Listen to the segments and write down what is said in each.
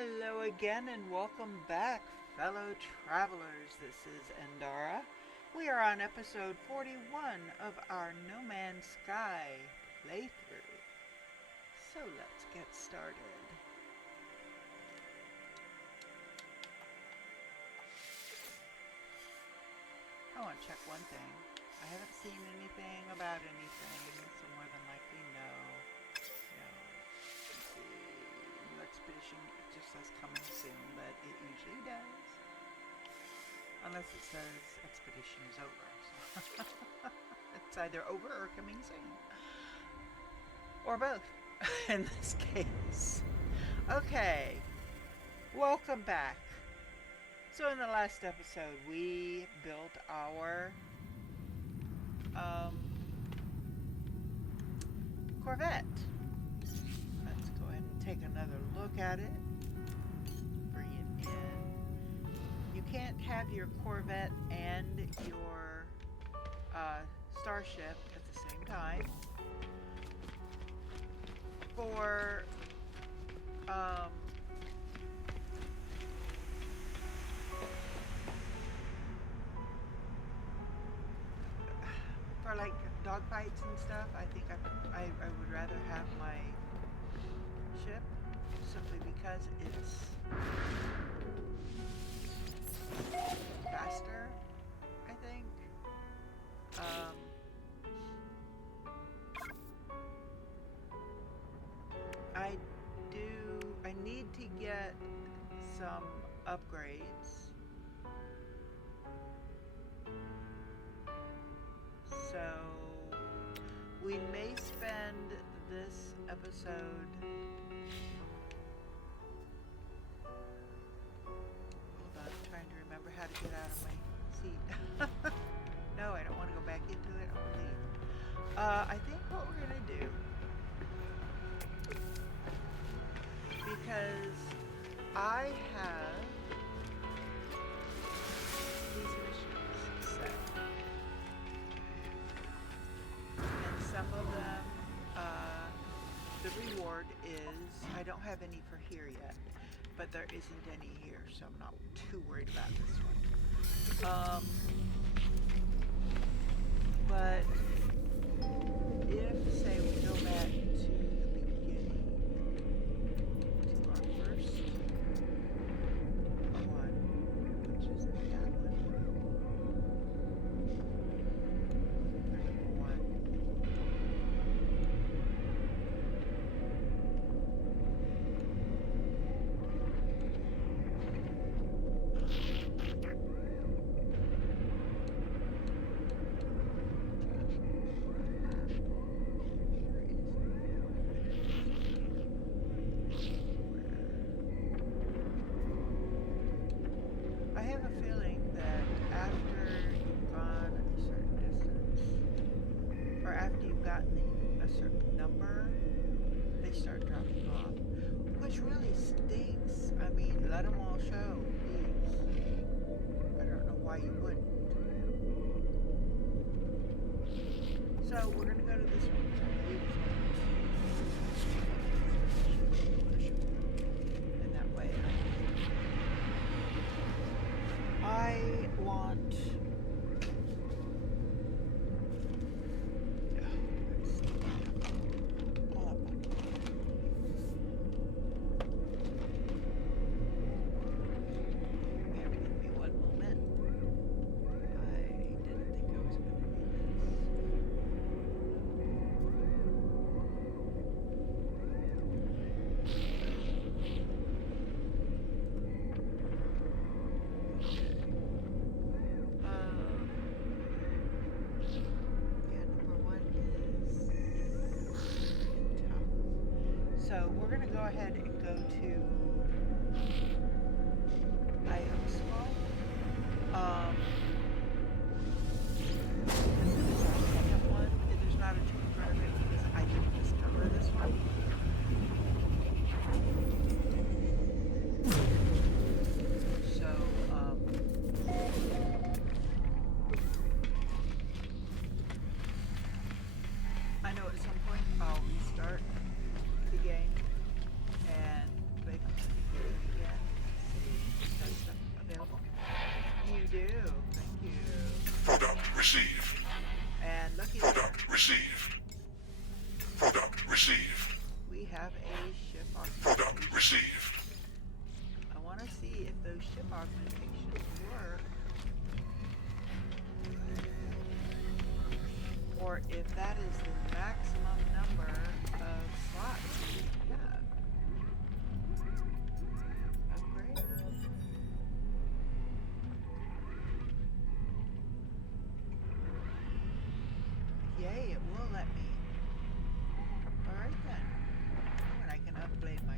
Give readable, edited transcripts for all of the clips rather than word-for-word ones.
Hello again and welcome back, fellow travelers. This is Endara. We are on episode 41 of our No Man's Sky playthrough. So let's get started. I want to check one thing. I haven't seen anything about anything, so more than likely no. Let's see. New expedition, it just says coming soon, but it usually does. Unless it says expedition is over. So it's either over or coming soon. Or both, in this case. Okay, welcome back. So in the last episode, we built our Corvette. Let's go ahead and take another look at it. Bring it in. You can't have your Corvette and your Starship at the same time. For like dogfights and stuff, I think I would rather have my ship simply because it's faster, I think. I need to get some upgrades. So we may spend this episode hold on, I'm trying to remember how to get out of my seat. No, I don't want to go back into it. I want to leave. I think what we're going to do, because I have these missions set, and some of them, the reward is, I don't have any for here yet, but there isn't any here, so I'm not too worried about this one. But if, say, we go back to the beginning, to our first one, which is that one, number one. I have a feeling that after you've gone a certain distance, or after you've gotten a certain number, they start dropping off, which really stinks. I mean, let them all show, please. I don't know why you wouldn't. So we're gonna go to this one. And that way, I want. So we're going to go ahead and go to Iowa. This is our second one. There's not a 2 in front of it because I didn't discover this one. So, I know at some point I'll restart the game and received. We have a ship Product augmentation. received. I want to see if those ship augmentations work. Or if that is the maximum number of slots we have. Upgrade. Yay, it will let me. Alright then. Oh, and I can upgrade my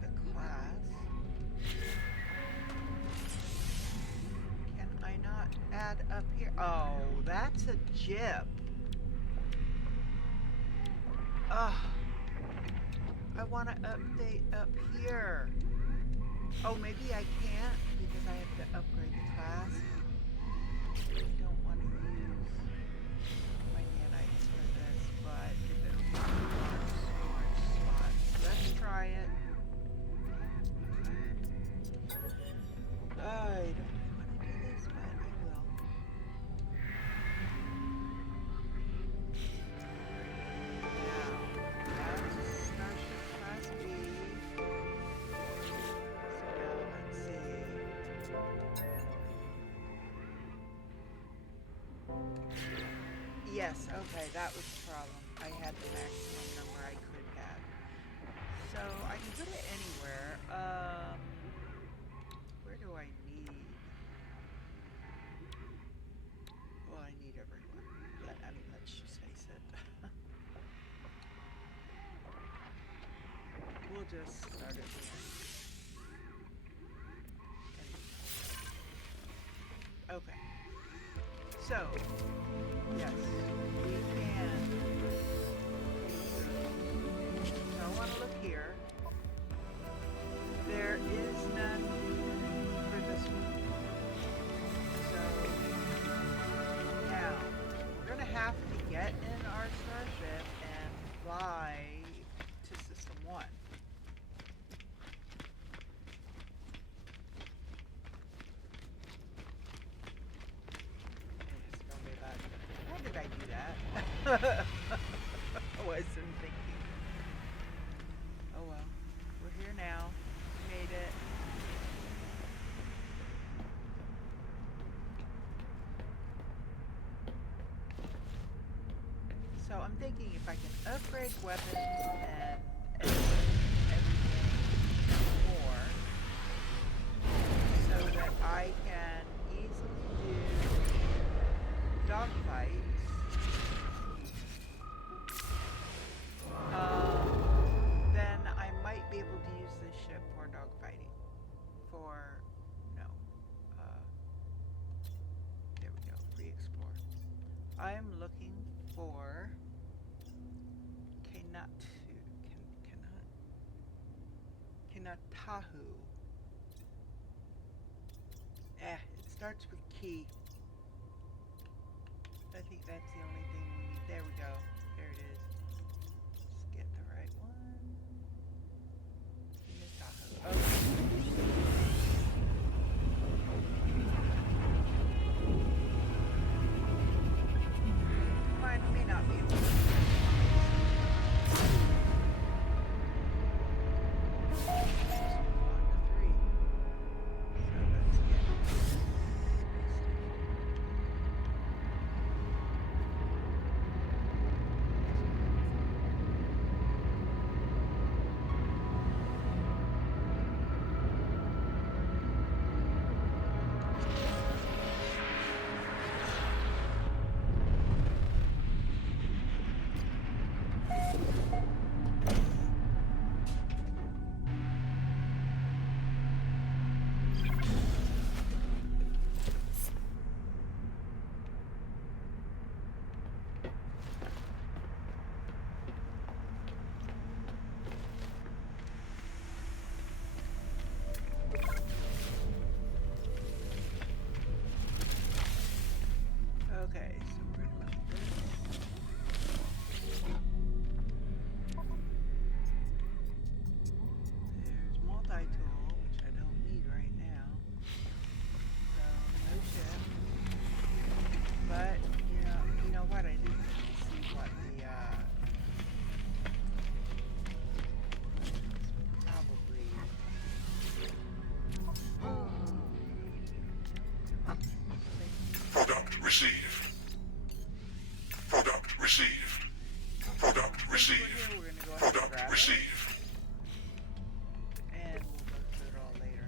the class. Can I not add up here? Oh, that's a jip. Ugh. I want to update up here. Oh, maybe I can't because I have to upgrade the class. I don't want to use my nanites for this, but if it'll give me large slots, let's try it. I don't want to do this, but I will. Now, that's Starship Class B. So now let's see. Yes, okay, that was the problem. I had the maximum number I could have. So I can put it anywhere. Where do I need? Well, I need everywhere. I mean, let's just face it. We'll just start it here. Okay. So, yes, we can. So I want to look here. There is none for this one. So now we're gonna have to get in our starship and fly to System 1. Why did I do that? I wasn't thinking. Oh well, we're here now. We made it. So I'm thinking if I can upgrade weapons and everything more, so that I can easily do dogfights. Then I might be able to use this ship for dogfighting. There we go, re-explore. I'm looking for Kanatahu. It starts with key. I think that's the only thing we need. There we go. There it is. Let's get the right one. Kanatahu. Okay. Mine may not be able to. received. Product received. Product Since we're received. here, we're gonna go ahead and Product grab it. received. And we'll go through it all later.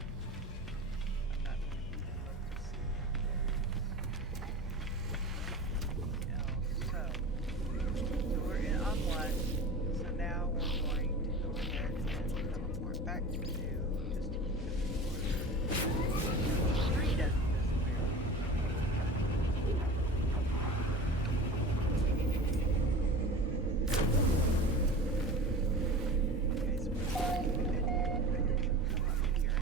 I'm not going to even look to see if there's anything else. So we're in on one. So now we're going to go ahead and teleport back to 2 just to keep it in order. 3 doesn't disappear. Okay, so we're going to come up here.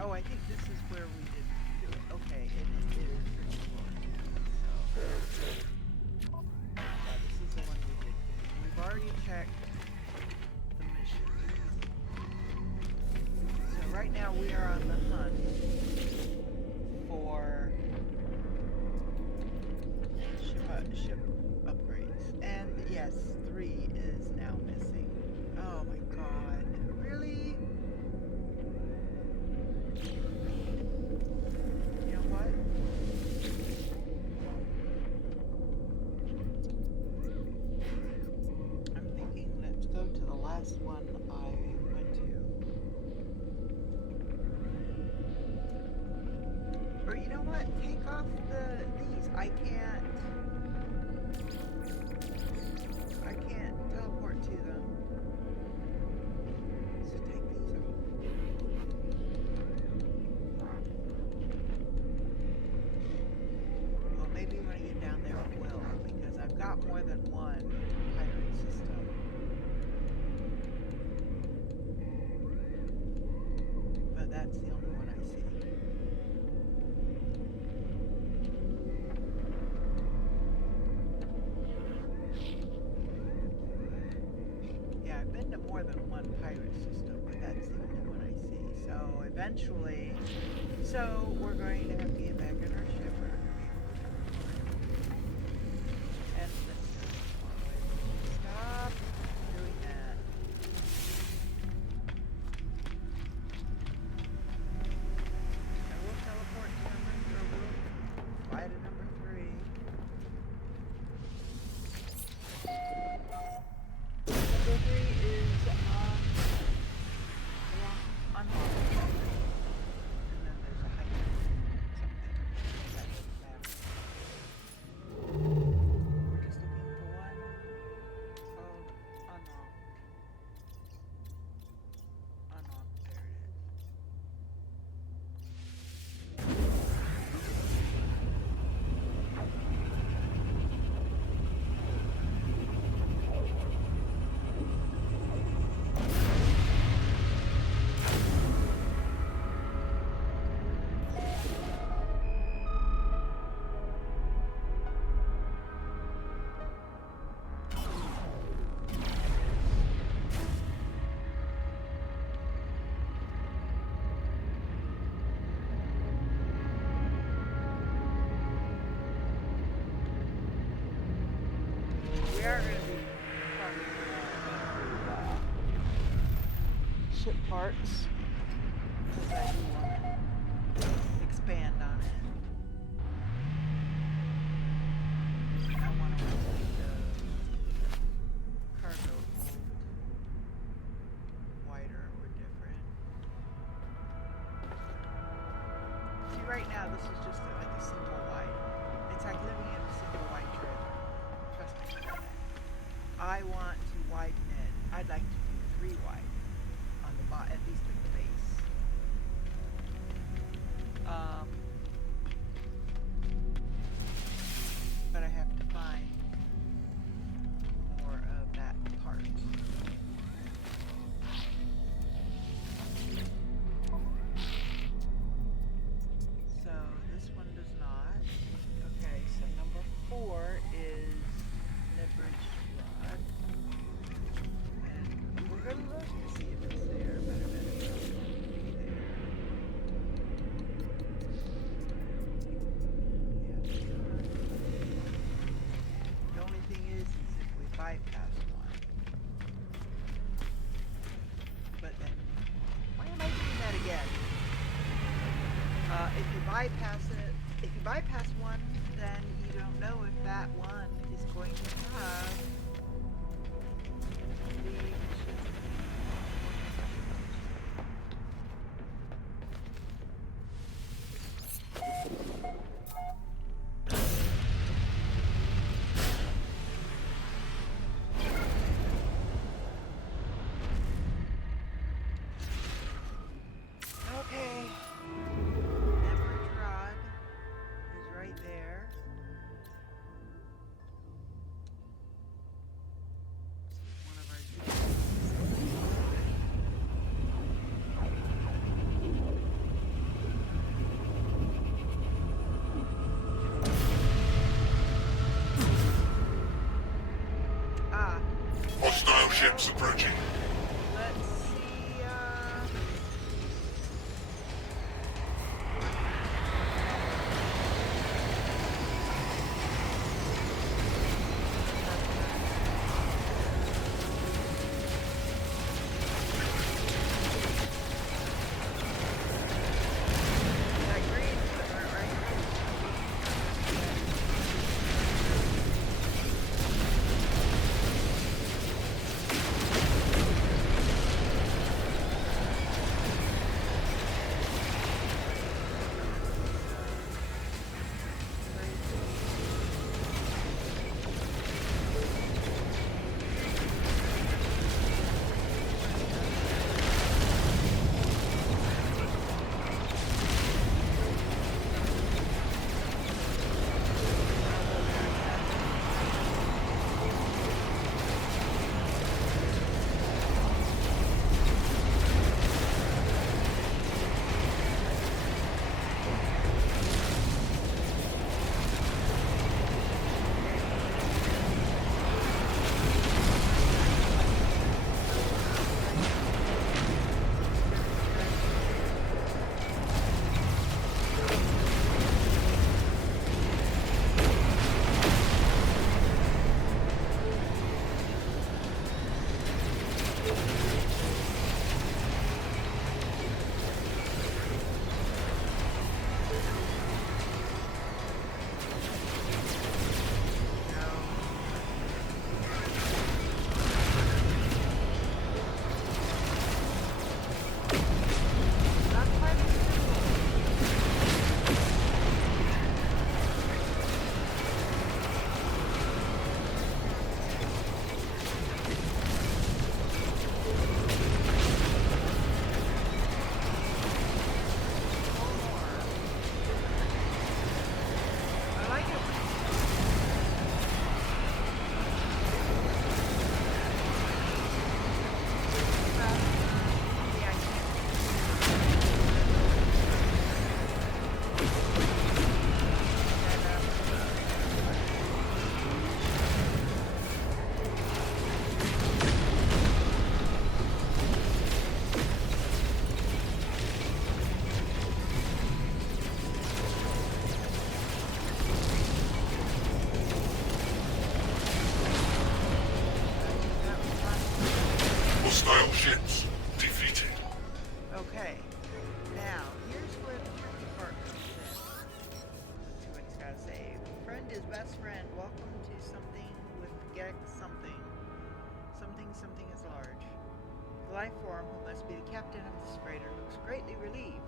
Oh, I think this is where we didn't do it. Okay, it is explored. So, yeah, this is the one we did do. We've already checked the missions. So right now we are on the hunt for ship upgrades. And yes, 3 is now missing. Oh my god. Really? You know what? I'm thinking let's go to the last one I went to. Or you know what? Take off these. I can't teleport to them. So take these off. Well, maybe when I get down there I will, because I've got more than one pirate system. But that's the only one I see. Yeah, I've been to more than one pirate system, but that's the only one I see. So eventually, we're going to have to get back in our ship. We're not going to be able to teleport. And this is one way. Stop doing that. I will teleport to number, or we'll fly to number 3. Number 3 is on hold. And then there's a height something. That doesn't matter. We're just looking for one. Oh, unlocked. Unlocked. There it is. We are going to be farming more ship parts, because I do want to expand on it. I want to make the cargo hold wider or different. See, right now this is just like a single wide. It's like living in a single wide trailer. Trust me on that. I want to widen it. I'd like to do 3 wide on the bottom, at least at the base. But I have to find more of that part. So this one does not. Okay, so number 4 is leverage rod. And we're going to look to see if it's there, but I bet it's not going to be there. Yeah, it's not. The only thing is if we bypass one. But then, why am I doing that again? If you bypass it, if you bypass one, then you don't know if that one is going to have the mission. Okay. Leverage rod is right there. One of our Hostile ships approaching. let's see, that green one right there. Not quite as simple. I like it. Yeah, that was fun. Hostile ships defeated. Okay, now here's where the tricky part comes in. Let's see what he's got to say. Friend is best friend. Welcome to something with Gex something. Something is large. The life form, who must be the captain of this freighter, looks greatly relieved.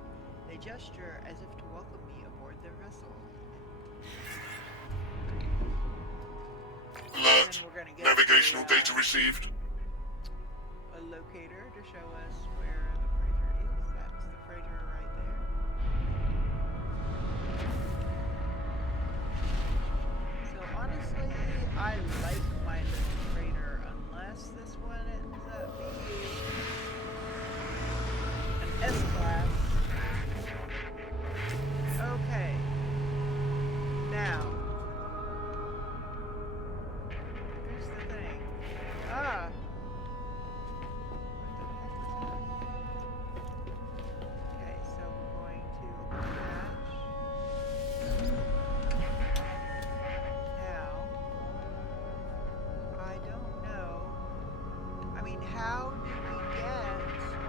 They gesture as if to welcome me aboard their vessel. Alert. Then we're gonna get Navigational the, data received. a locator to show us where the freighter is. That's the freighter right there. So honestly, I like my little freighter unless this one ends up being an S-Class. Okay. Now, here's the thing. Ah! Okay, so we're going to attach. Now, I don't know. I mean, how do we get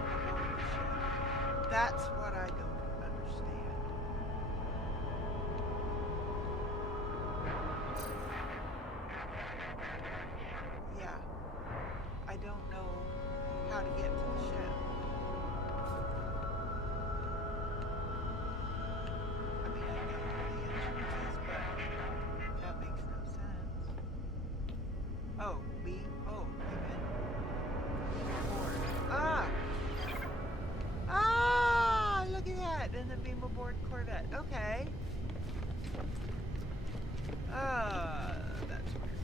aboard the ship? That's what I don't understand. don't know how to get to the ship. I mean, I know where the entrance is, but that makes no sense. Oh, wait a minute. Board. Ah! Ah! Look at that! And the beam aboard Corvette. Okay. That's weird.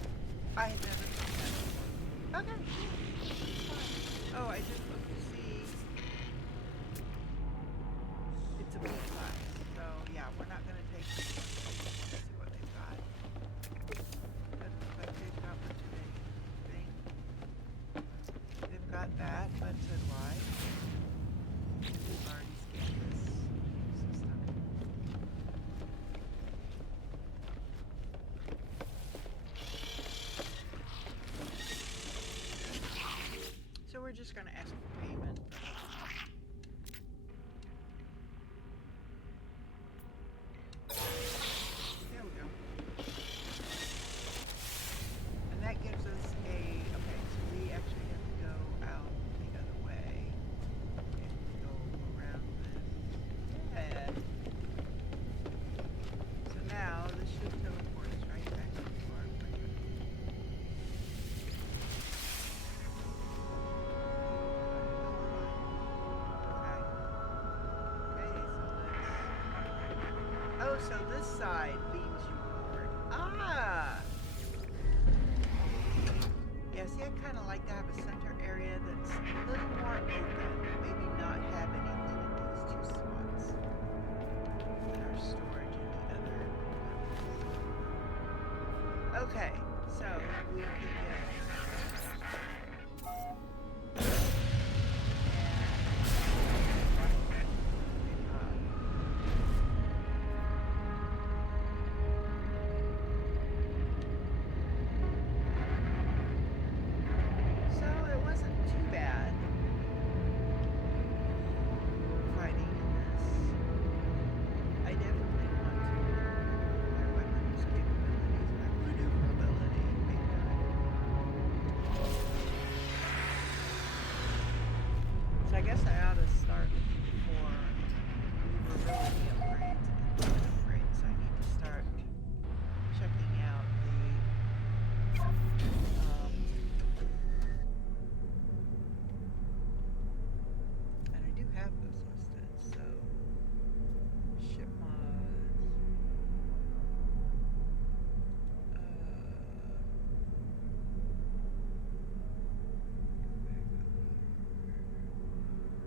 I had never seen that before. Okay. Oh, I just looked to see. It's a B class. So, yeah, we're not going to take this one. Let's see what they've got. Doesn't look like they've got much of anything. They've got that, but so do I. We've already scanned this system. So we're just going to ask for payment. There we go. And that gives us okay, so we actually have to go out the other way. And go around this. Yeah. So now this should teleport us right back to our front. Oh, so this side beams you forward. Ah! Yeah, see, I kind of like to have a center area that's a little more open. Maybe not have anything in these two spots that are storage in the other compartments. Okay, so we can get... So it wasn't too bad fighting in this. I definitely want to improve my weapons capabilities, my maneuverability, big time. So I guess I ought to start for maneuverability upgrades and weapon upgrades. I need to start checking out and I do have those listed, so ship mods.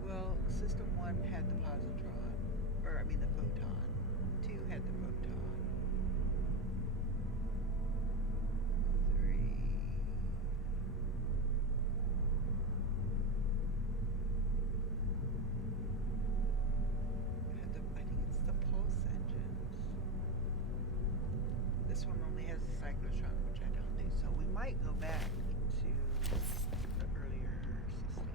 Well, System 1 had the positron, or I mean the photon. 2 had the photon. 3. Had the, I think it's the pulse engines. This one only has a cyclotron, which I don't do, so we might go back to the earlier system.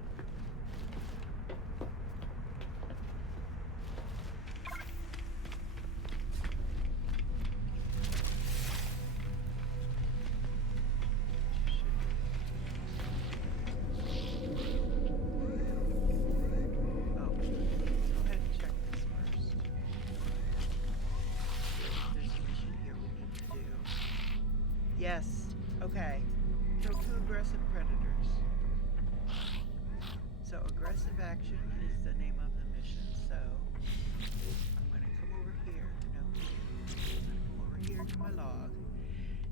Oh, go ahead and check this first. There's a mission here we need to do. Yes. Okay. Kill 2 aggressive predators. So aggressive action is the name of the mission. So I'm going to come over here. No, I'm going to come over here to my log.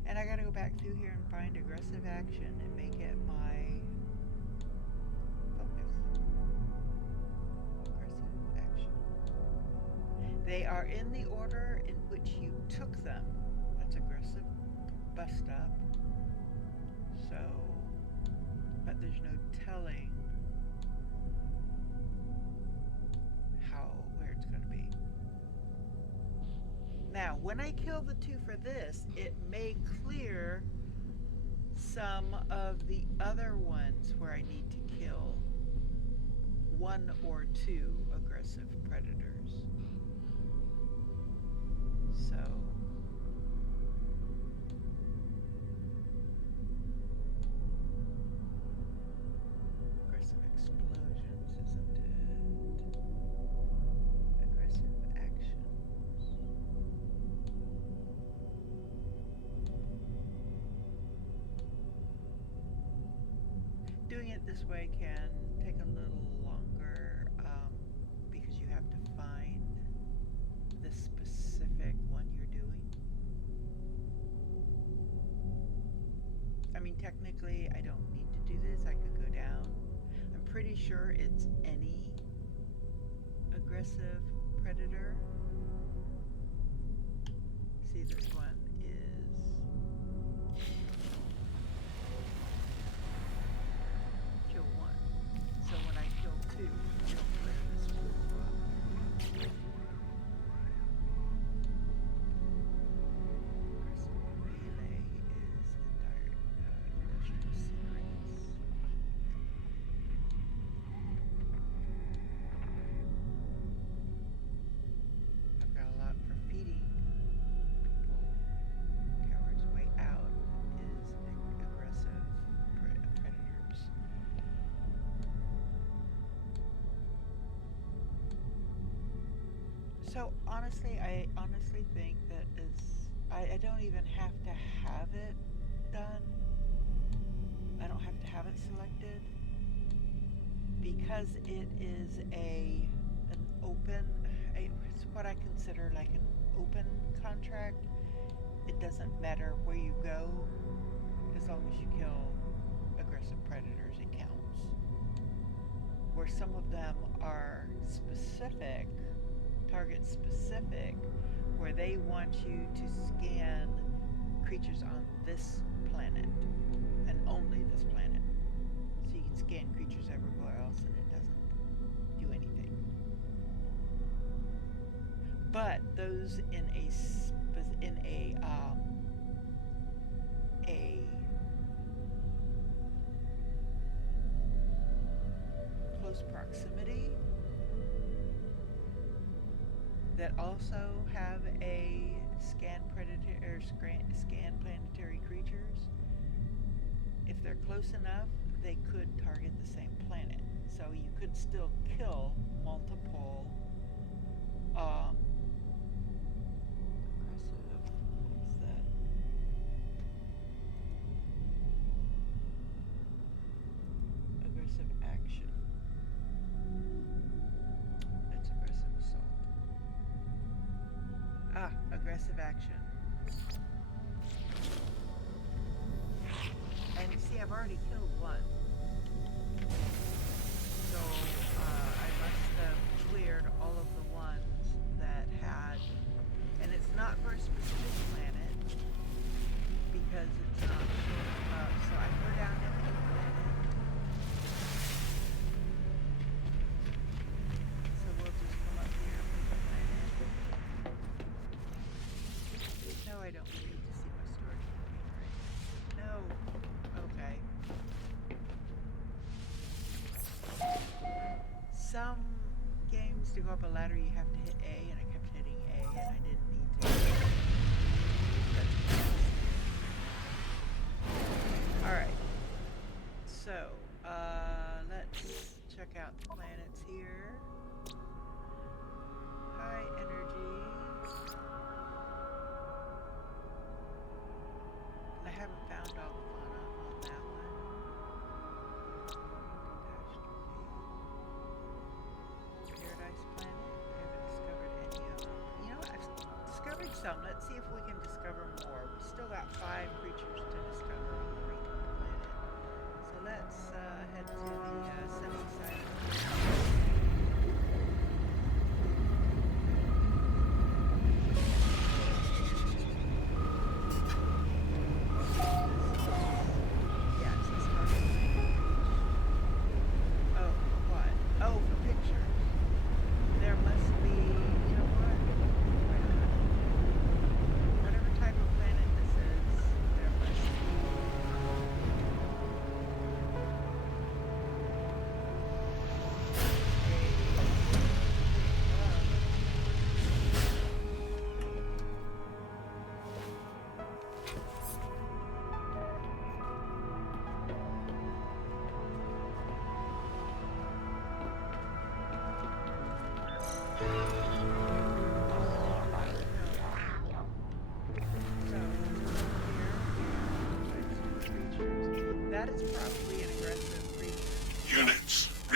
And I got to go back through here and find aggressive action and make it my focus. Aggressive action. They are in the order in which you took them. That's aggressive bust up. So, but there's no telling where it's going to be. Now, when I kill the 2 for this, it may clear some of the other ones where I need to kill 1 or 2 aggressive predators. So, doing it this way can take a little longer because you have to find the specific one you're doing. I mean, technically, I don't need to do this. I could go down. I'm pretty sure it's any aggressive predator. See, this one is kill one. So when I kill two, it'll clear this one as well. Aggressive melee is industrial secrets. I've got a lot for feeding people. Coward's way out is aggressive predators. So honestly, I honestly think that I don't even have to have it done. I don't have to have it selected because it is an open, it's what I consider like an open contract. It doesn't matter where you go, as long as you kill aggressive predators, it counts. Where some of them are specific, target specific, where they want you to scan creatures on this planet and only this planet. So you can scan creatures everywhere else and it doesn't do anything. But those in a close proximity that also have a scan predator or scan planetary creatures, if they're close enough, they could target the same planet. So you could still kill multiple aggressive, what's that? Aggressive action. That's aggressive assault. Aggressive action. And see, I've already killed one. So I must have cleared all of the ones that had, and it's not for a specific planet because it's not showing up. So I go down to any planet. So we'll just come up here and pick a planet. No, I don't need to see my storage container. No. Okay. Some games, to go up a ladder, you have to hit A, and I kept hitting A, and I didn't need to. Alright. So, let's check out the planets here. High energy. And I haven't found all the fauna on that one. Paradise planet. I haven't discovered any of them. You know what? I've discovered some. Let's see if we can discover more. We've still got 5 creatures to discover on the green planet. So let's head to the sunny side of the planet.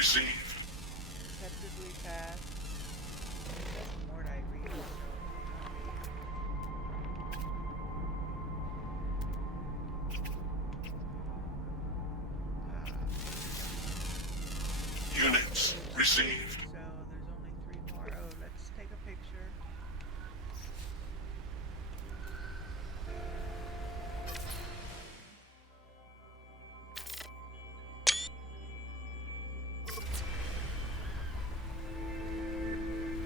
received. Deceptively fast. That's more I read. Units received. So there's only 3 more. Oh, let's take a picture.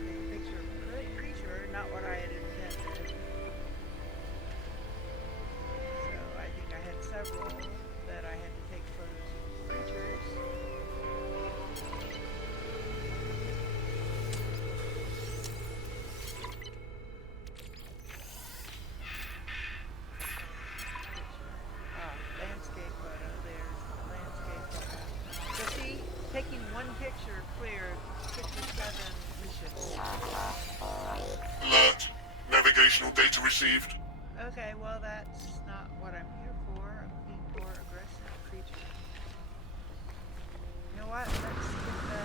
Take a picture of a creature, not what I had intended. So I think I had several that I had to take photos of creatures. Landscape photo. There's the landscape photo. So see, taking one picture cleared 6 or 7 missions. Alert. Navigational data received. Okay, well that's not what I'm here for. I'm looking for aggressive creatures. You know what? Let's get the...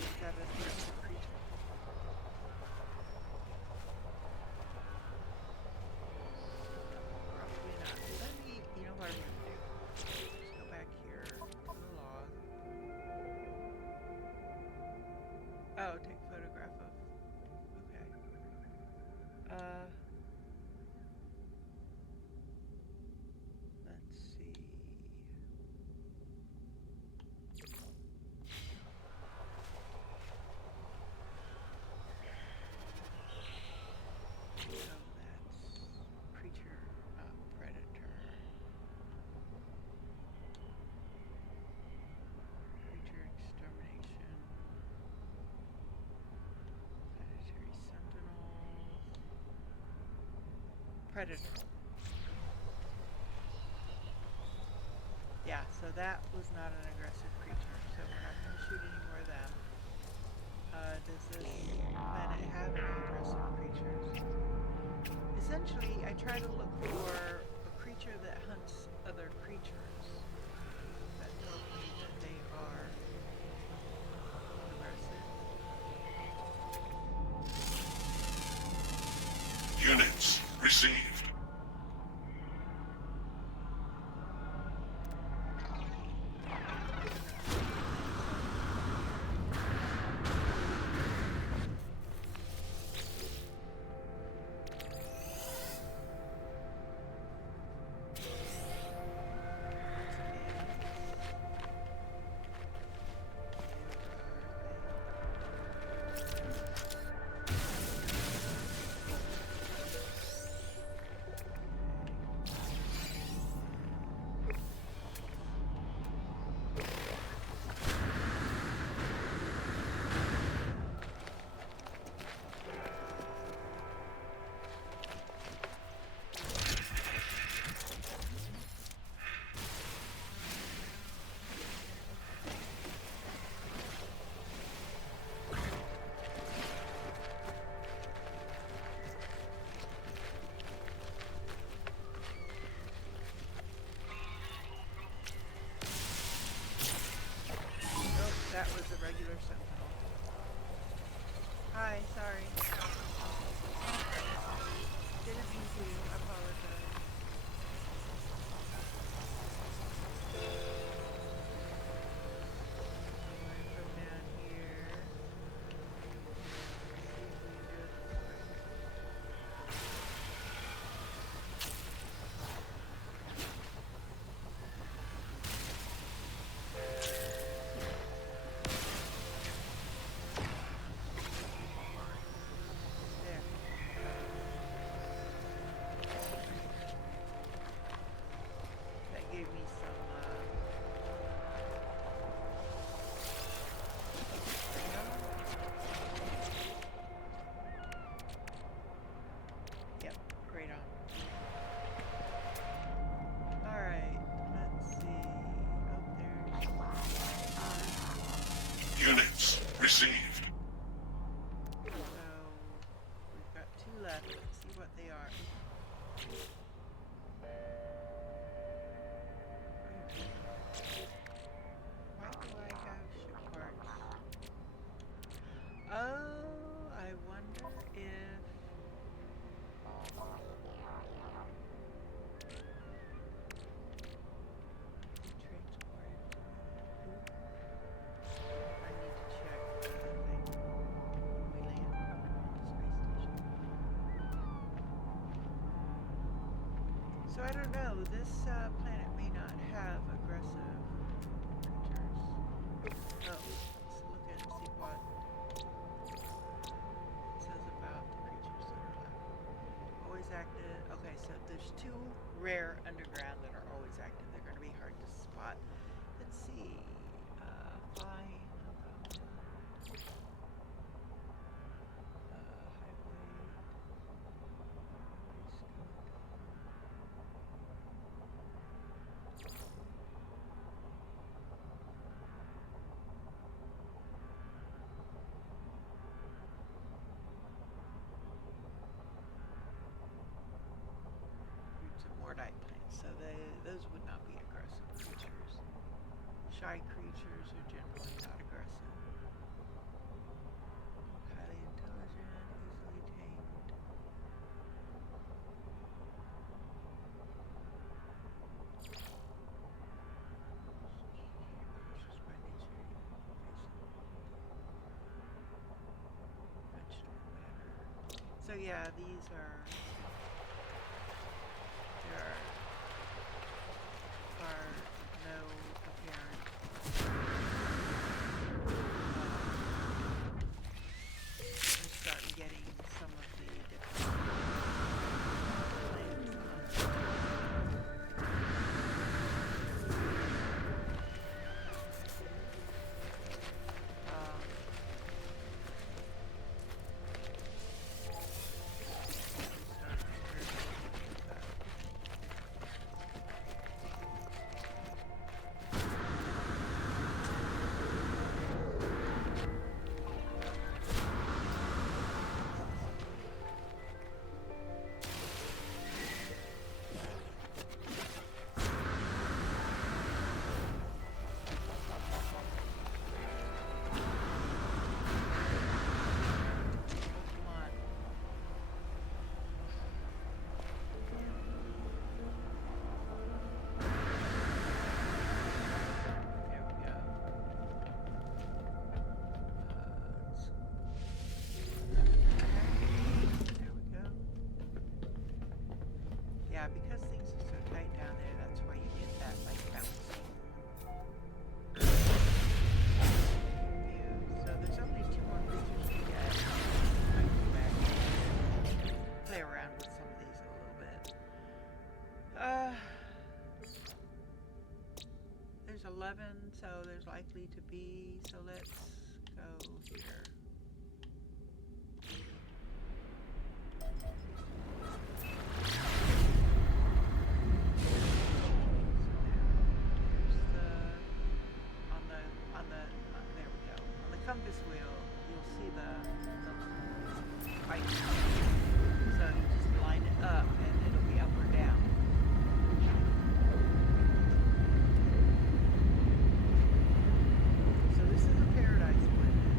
Is that an aggressive creature? Probably not. Let me... You know what I'm going to do? Let's go back here to the log. Oh, take photograph of... Okay. Let's see. So that's creature, not predator. Creature extermination. Predatory sentinels. Predator. Yeah, so that was not an aggressive creature, so we're not going to shoot any more of them. Does this planet have any aggressive creatures? Essentially, I try to look for a creature that hunts other creatures. That tells me that they are aggressive. Units received. That was a regular sentinel. Hi, sorry. Didn't mean to. I apologize. I'm going to go down here. See if we can do it this way. left. Let's see what they are. Why do I have ship parts? Oh, I wonder if... I need to check the thing when we land on the space station. So I don't know, this planet may not have aggressive creatures. Oh, let's look at and see what it says about the creatures that are left. Always active. Okay, so there's 2 rare underground that are always active. They're going to be hard to spot. Let's see. Flying. Mordite plants, so those would not be aggressive creatures. Shy creatures are generally not aggressive. Highly intelligent, easily tamed. Cautious by nature, conventional matter. So yeah, these are... There are no apparent we're starting getting some of the different plants because things are so tight down there, that's why you get that like bouncing view. So there's only 2 more creatures to get. I might go back and play around with some of these a little bit. There's 11, so there's likely to be, so let's go here. Compass wheel, you'll see the light. So you just line it up and it'll be up or down. So this is a paradise planet.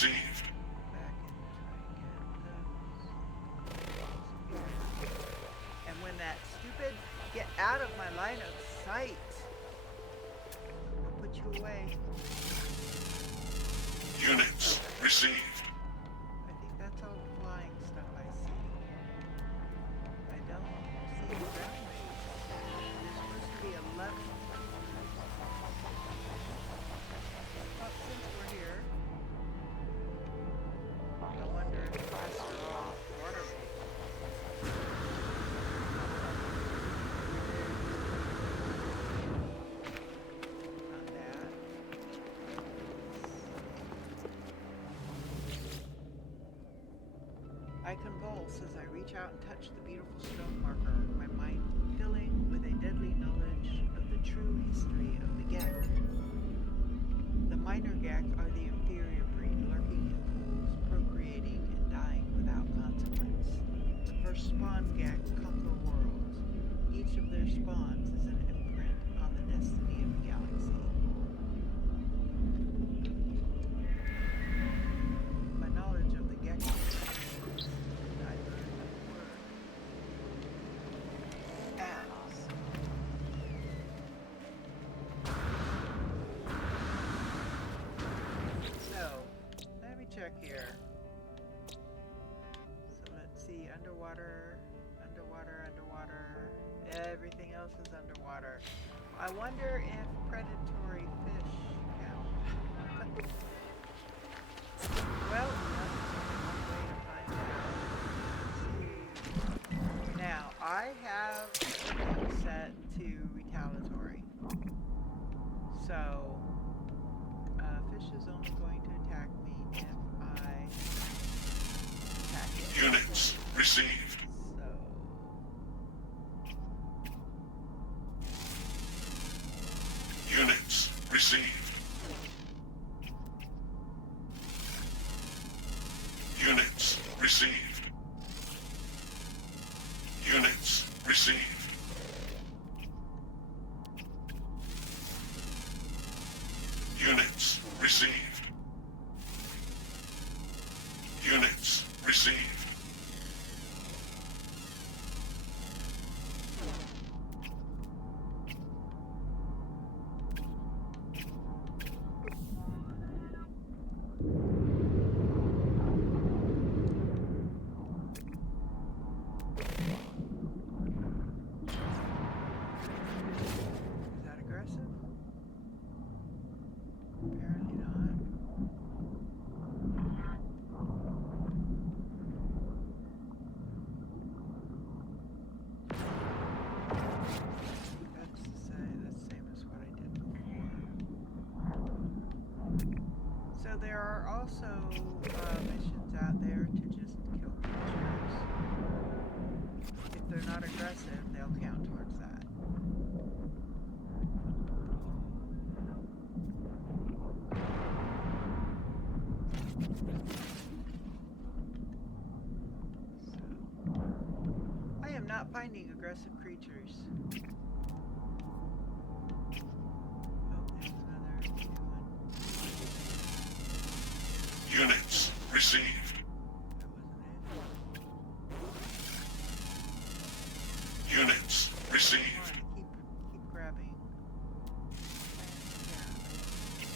received. Back and try and get those. And when that stupid get out of my line of sight, I'll put you away. Units received. I think that's all the flying stuff I see. I don't see the ground waves. There's supposed to be 11. Well, since we're here, I wonder if the rest are all waterways. On that. I convulse as I reach out and touch the beautiful stone marker, my mind filling with a deadly knowledge of the true history of the Gek. The minor Gek are the inferior breed, lurking in pools, procreating and dying without consequence. The first spawn Gek conquer worlds. Each of their spawns is an imprint on the destiny of the galaxy. My knowledge of the Gek check here. So let's see, underwater, underwater, underwater. Everything else is underwater. I wonder if predatory fish count. Well, that's one way to find out. Let's see. Now, I have it set to retaliatory. So, fish is only going to attack me if I attack it. Units received. So, Units received. Units received. Units received. Units received. Units received. is that aggressive? Apparently not. That's the same as what I did before. So there are also missions out there to just kill creatures. If they're not aggressive, they'll count towards that. I am not finding aggressive creatures. Oh, there's another new one. Units received. That wasn't it. Units received. Come on, keep grabbing.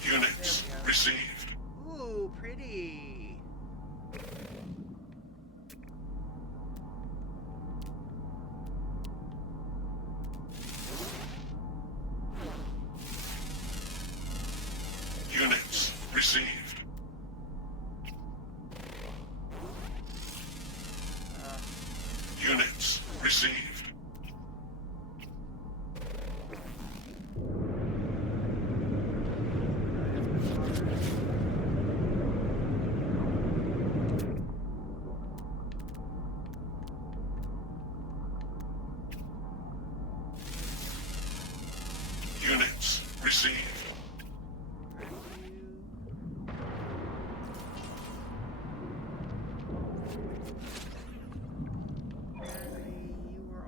Yeah. Units There we go. received. Ooh, pretty. Units received. Units received. Units received. Apparently you were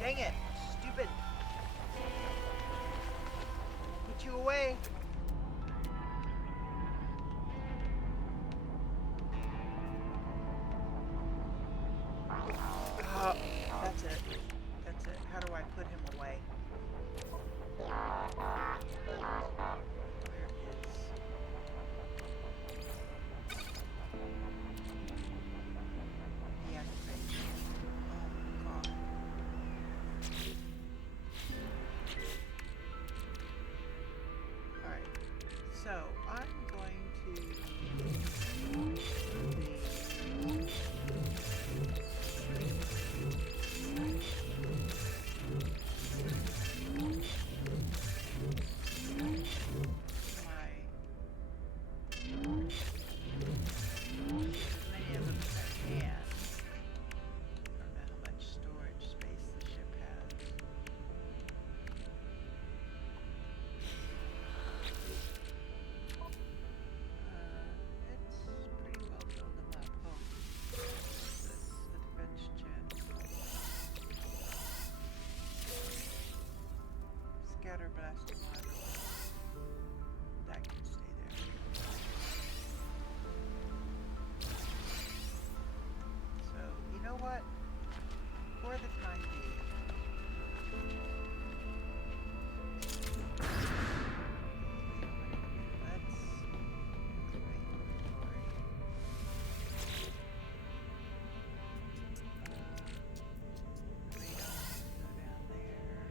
Dang it! Stupid! Put you away! That's it. That's it. How do I put him away? Where is... deactivate? Oh, God. Alright. So, I'm going to... Scatter blast one. That can stay there. So, you know what? For the time being, let's create inventory. Radon can go down there.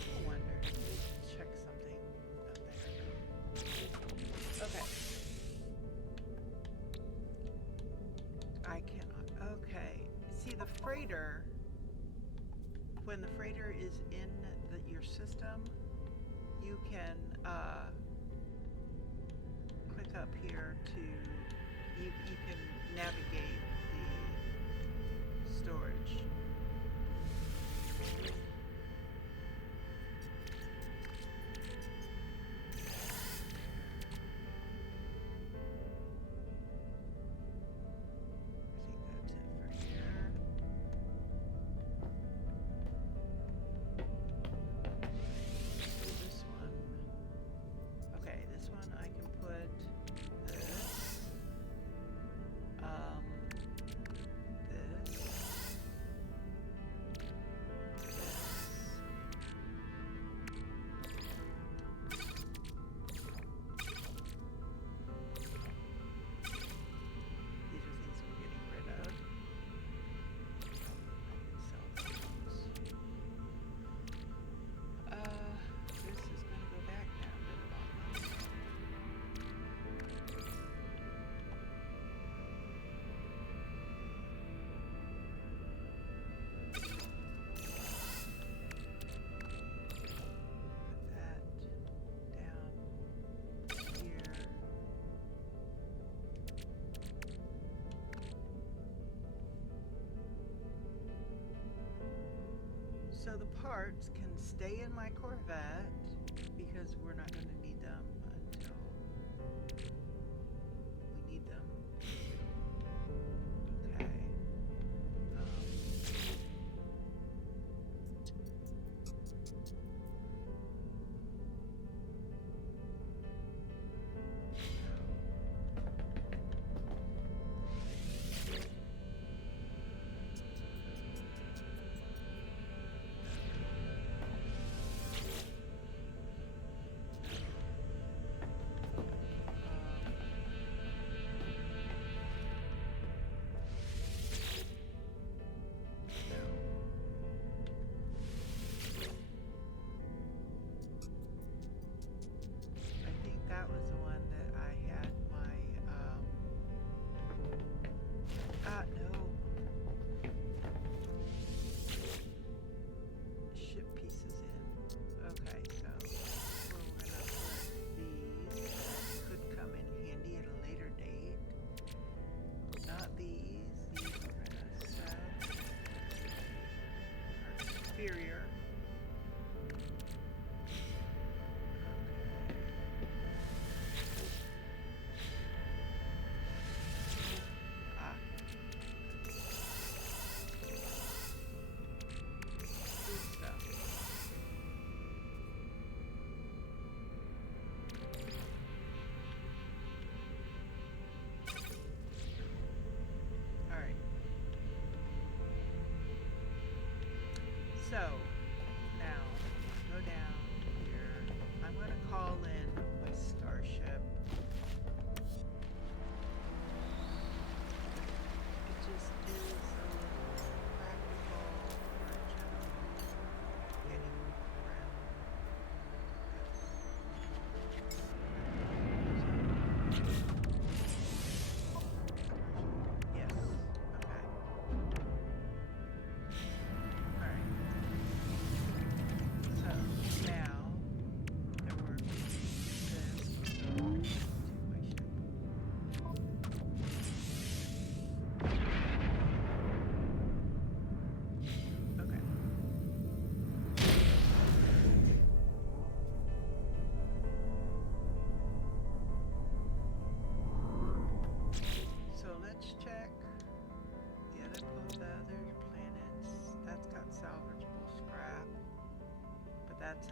I wonder. Check something up there. Okay. I cannot. Okay. See, the freighter, when the freighter is in your system, you can click up here to, you can navigate the storage. So the parts can stay in my Corvette because we're not going to need them until we need them. Okay. inferior. Ah. Good stuff. All right. So, now, go down here. I'm going to call in my starship. It just is a little practical for general getting around. Yes, okay. Alright. So now that we're doing this, we'll go to my ship. Okay. So let's check the other planets. That's got salvageable scrap, but that's a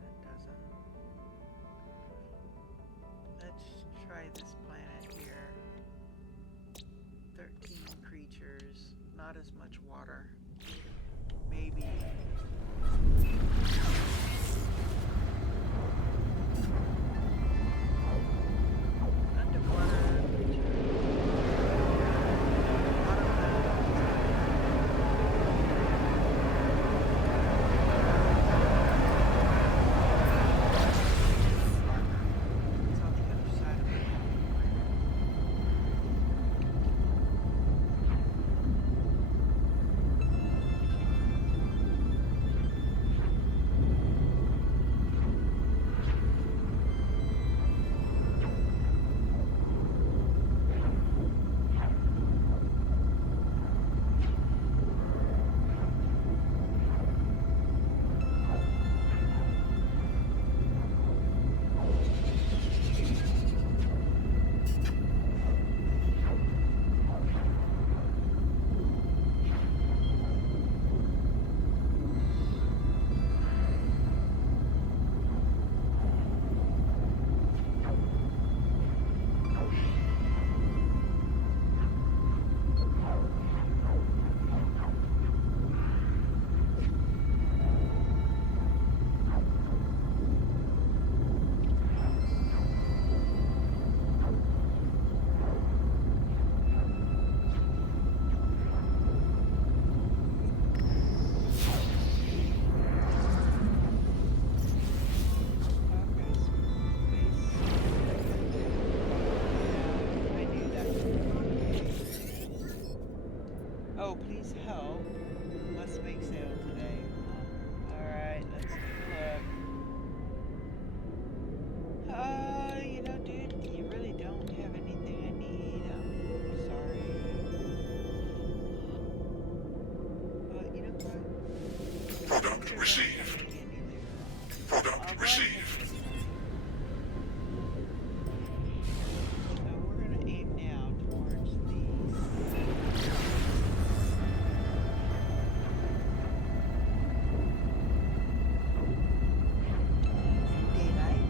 that doesn't. Let's try this planet here. 13 creatures, not as much water. Maybe. Underwater creatures. A lot of them. It's on the other side of it. Oh, please help. Let's make sail today. Alright, let's take a look. You know, dude, you really don't have anything I need. I'm sorry. You know what? Product received. Product received. So we're going to aim now towards these. Daylight.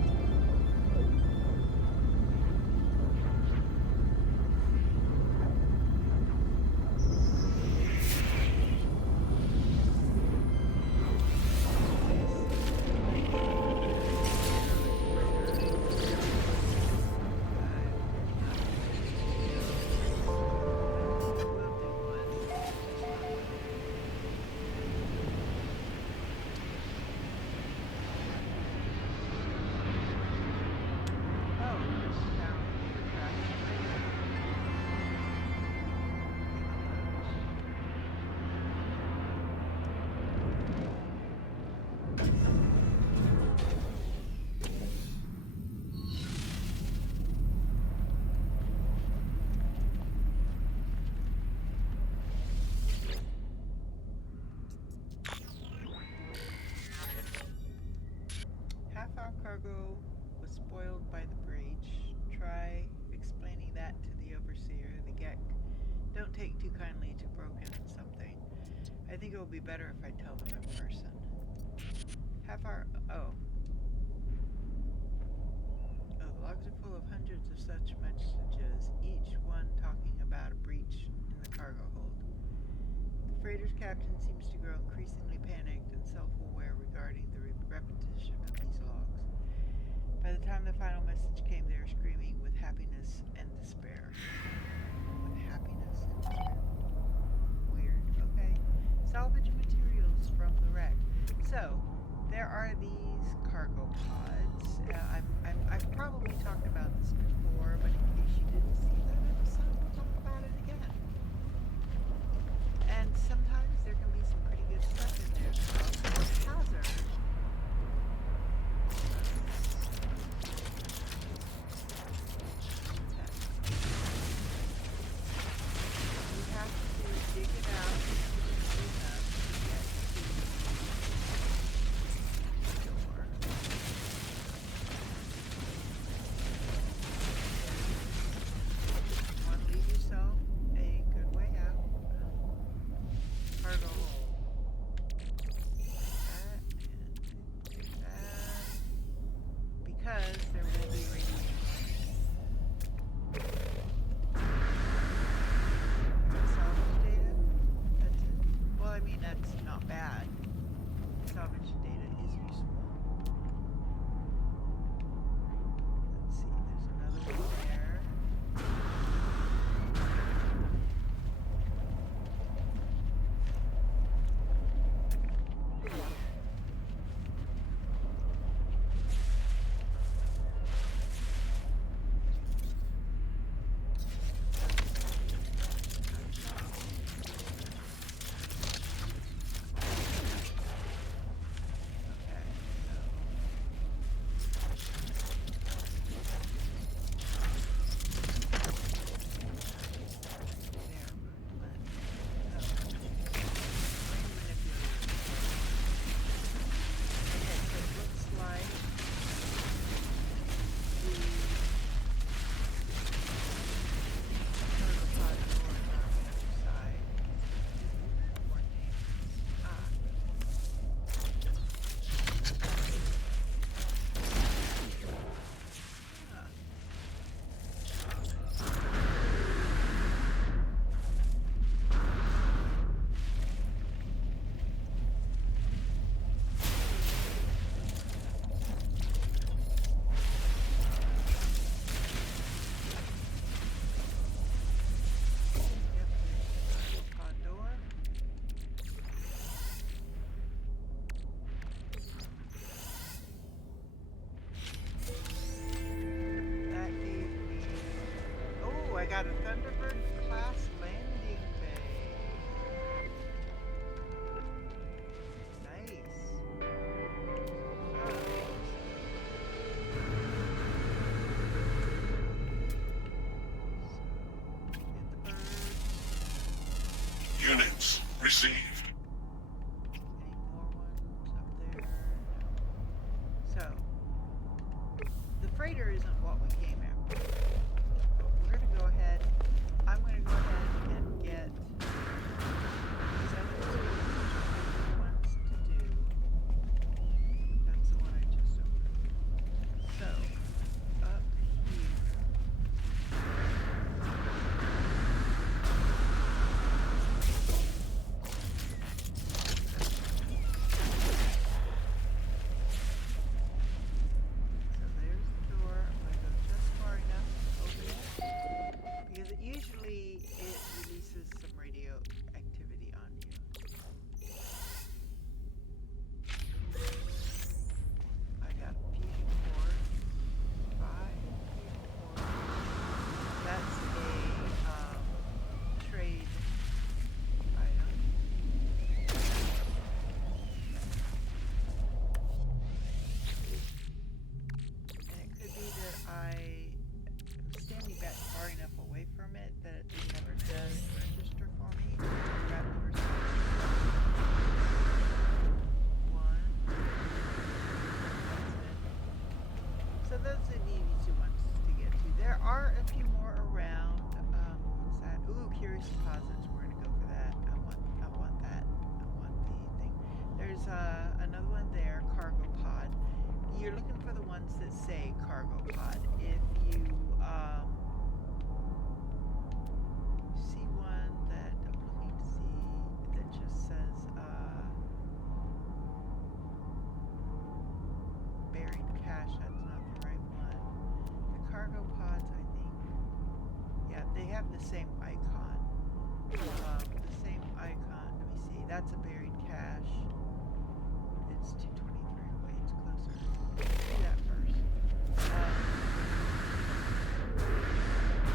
broken something. I think it will be better if I tell them in person. Oh, the logs are full of hundreds of such messages, each one talking about a breach in the cargo hold. The freighter's captain seems to grow increasingly panicked and self-aware regarding the repetition of these logs. By the time the final message came, they were screaming with happiness and despair. With happiness and despair. Weird. Okay. Salvage materials from the wreck. So, there are these cargo pods. I've probably talked about this before, but in case you didn't see that episode, we'll talk about it again. And sometimes there can be some pretty good stuff in there. So, hazard. You have to dig it out enough to get to the door. You want to leave yourself a good way out. Cargo hole. That and that. Because there will be radiation. Salvage data? That's it? Well, I mean, that's not bad. Salvage data is useful. Let's see, there's another one there. I got a Thunderbird class landing bay. Nice. Units received. Any more ones up there? So, the freighter isn't what we came after. We're going to go ahead. I'm going to go ahead and get these other two ones to do. That's the one I just opened. So, up So there's the door. I'm going to go just far enough to open it. Because usually it releases some radioactivity on you. I got fusion core. 5 fusion core. That's a trade item. And it could be that I am standing back far enough away from it that it never does register for me. Grab the first one. That's it. So those are the easy ones to get to. There are a few more around. What's that? Ooh, curious deposits. We're going to go for that. another one there, cargo pod. You're looking for the ones that say cargo pod. If you see one that I'm looking to see that just says buried cache, that's not the right one. The cargo pods, I think, yeah, they have the same icon. The same icon. Let me see. That's a buried cache. It's 223 away. It's closer. Do that first.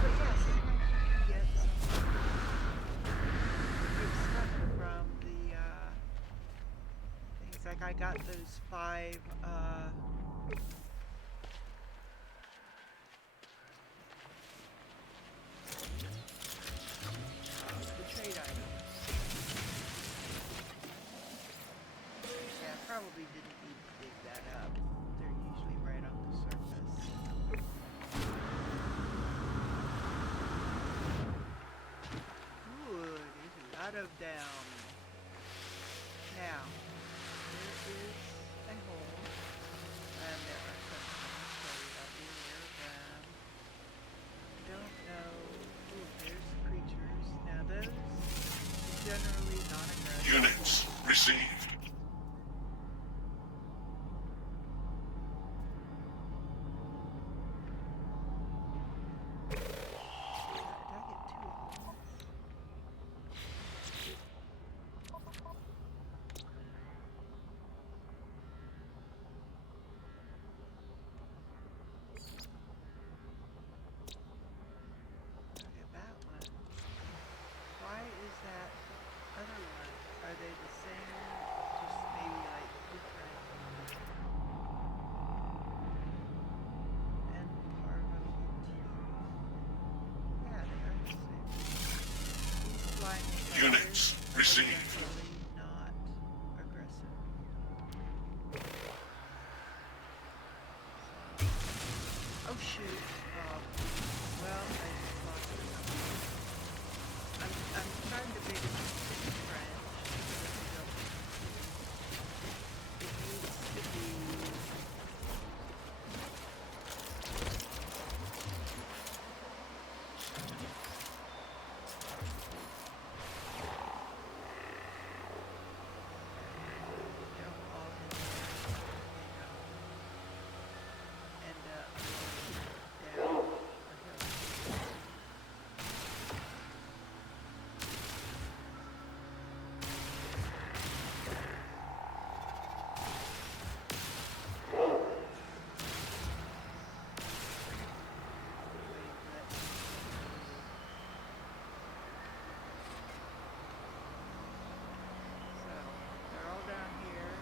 But yeah, sometimes you can get some good stuff from the things. Like I got those 5 the trade items. Yeah, probably didn't need to dig that up. They're usually right on the surface. Ooh, there's a lot of them. Now, there is a hole, and there are some things, so I'll be aware of them. Don't know. Ooh, there's creatures. Now those generally non-aggressive. Units received. Did I get 2 of them? Look at that one. Why is that other one? Are they the same? Just maybe like different? And part of 15. Yeah, they are the same. These flying Units spiders are received. generally not aggressive. Oh shoot. Well, I just lost something. I'm trying to make it in French. It needs to be. Don't all hit there, end up down a hill. So they're all down here,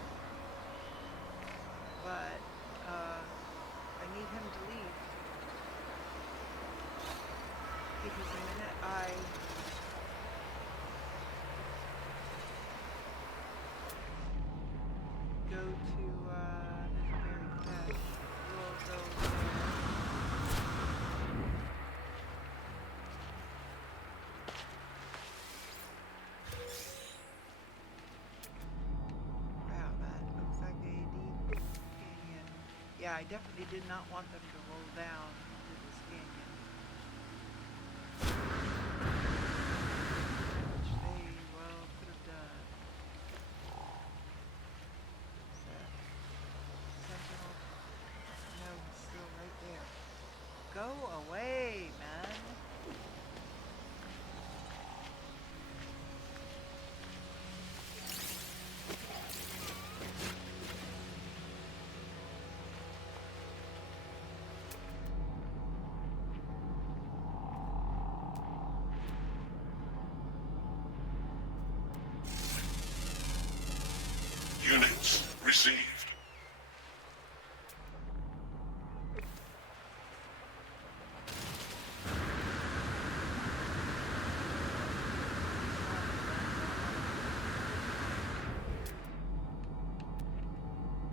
but I need him to leave because the minute I go to this buried cache, we'll go there. Wow, that looks like a deep canyon. Yeah, I definitely did not want them to roll down into this canyon. Which they, well, could have done. Is that Sentinel? No, he's still right there. Go away, man. Units received.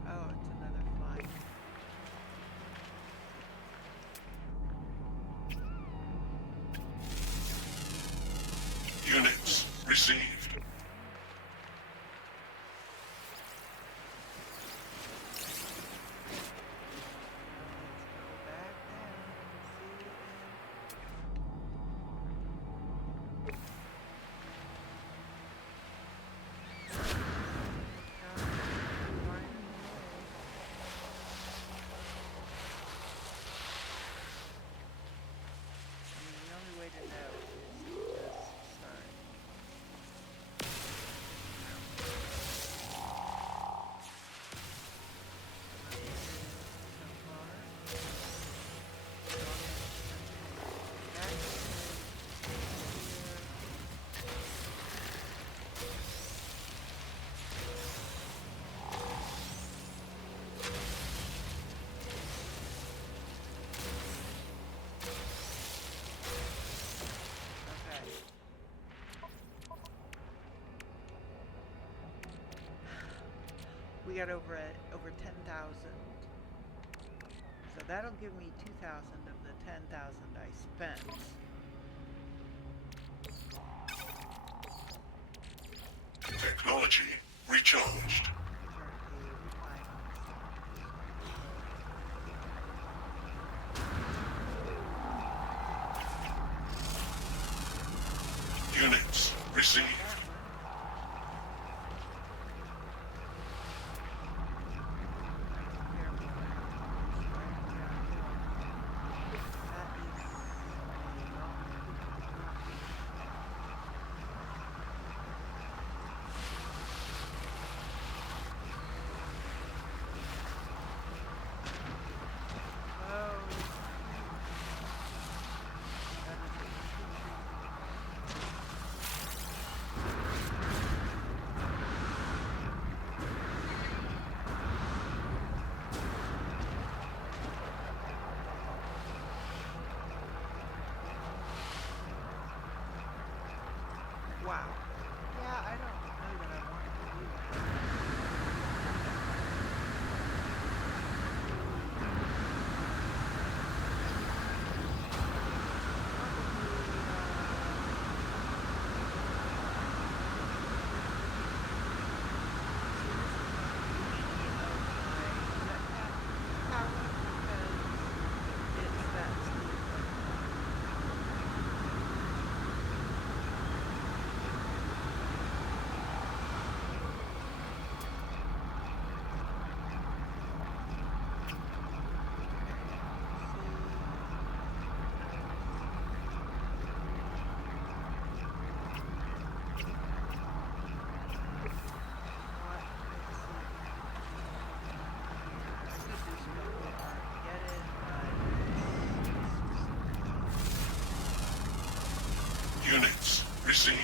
Oh, it's another flying. Units received. We got over 10,000. So that'll give me 2,000 of the 10,000 I spent. Technology recharged. Units received. Wow. Yeah, I don't know that I want to do that. Units received.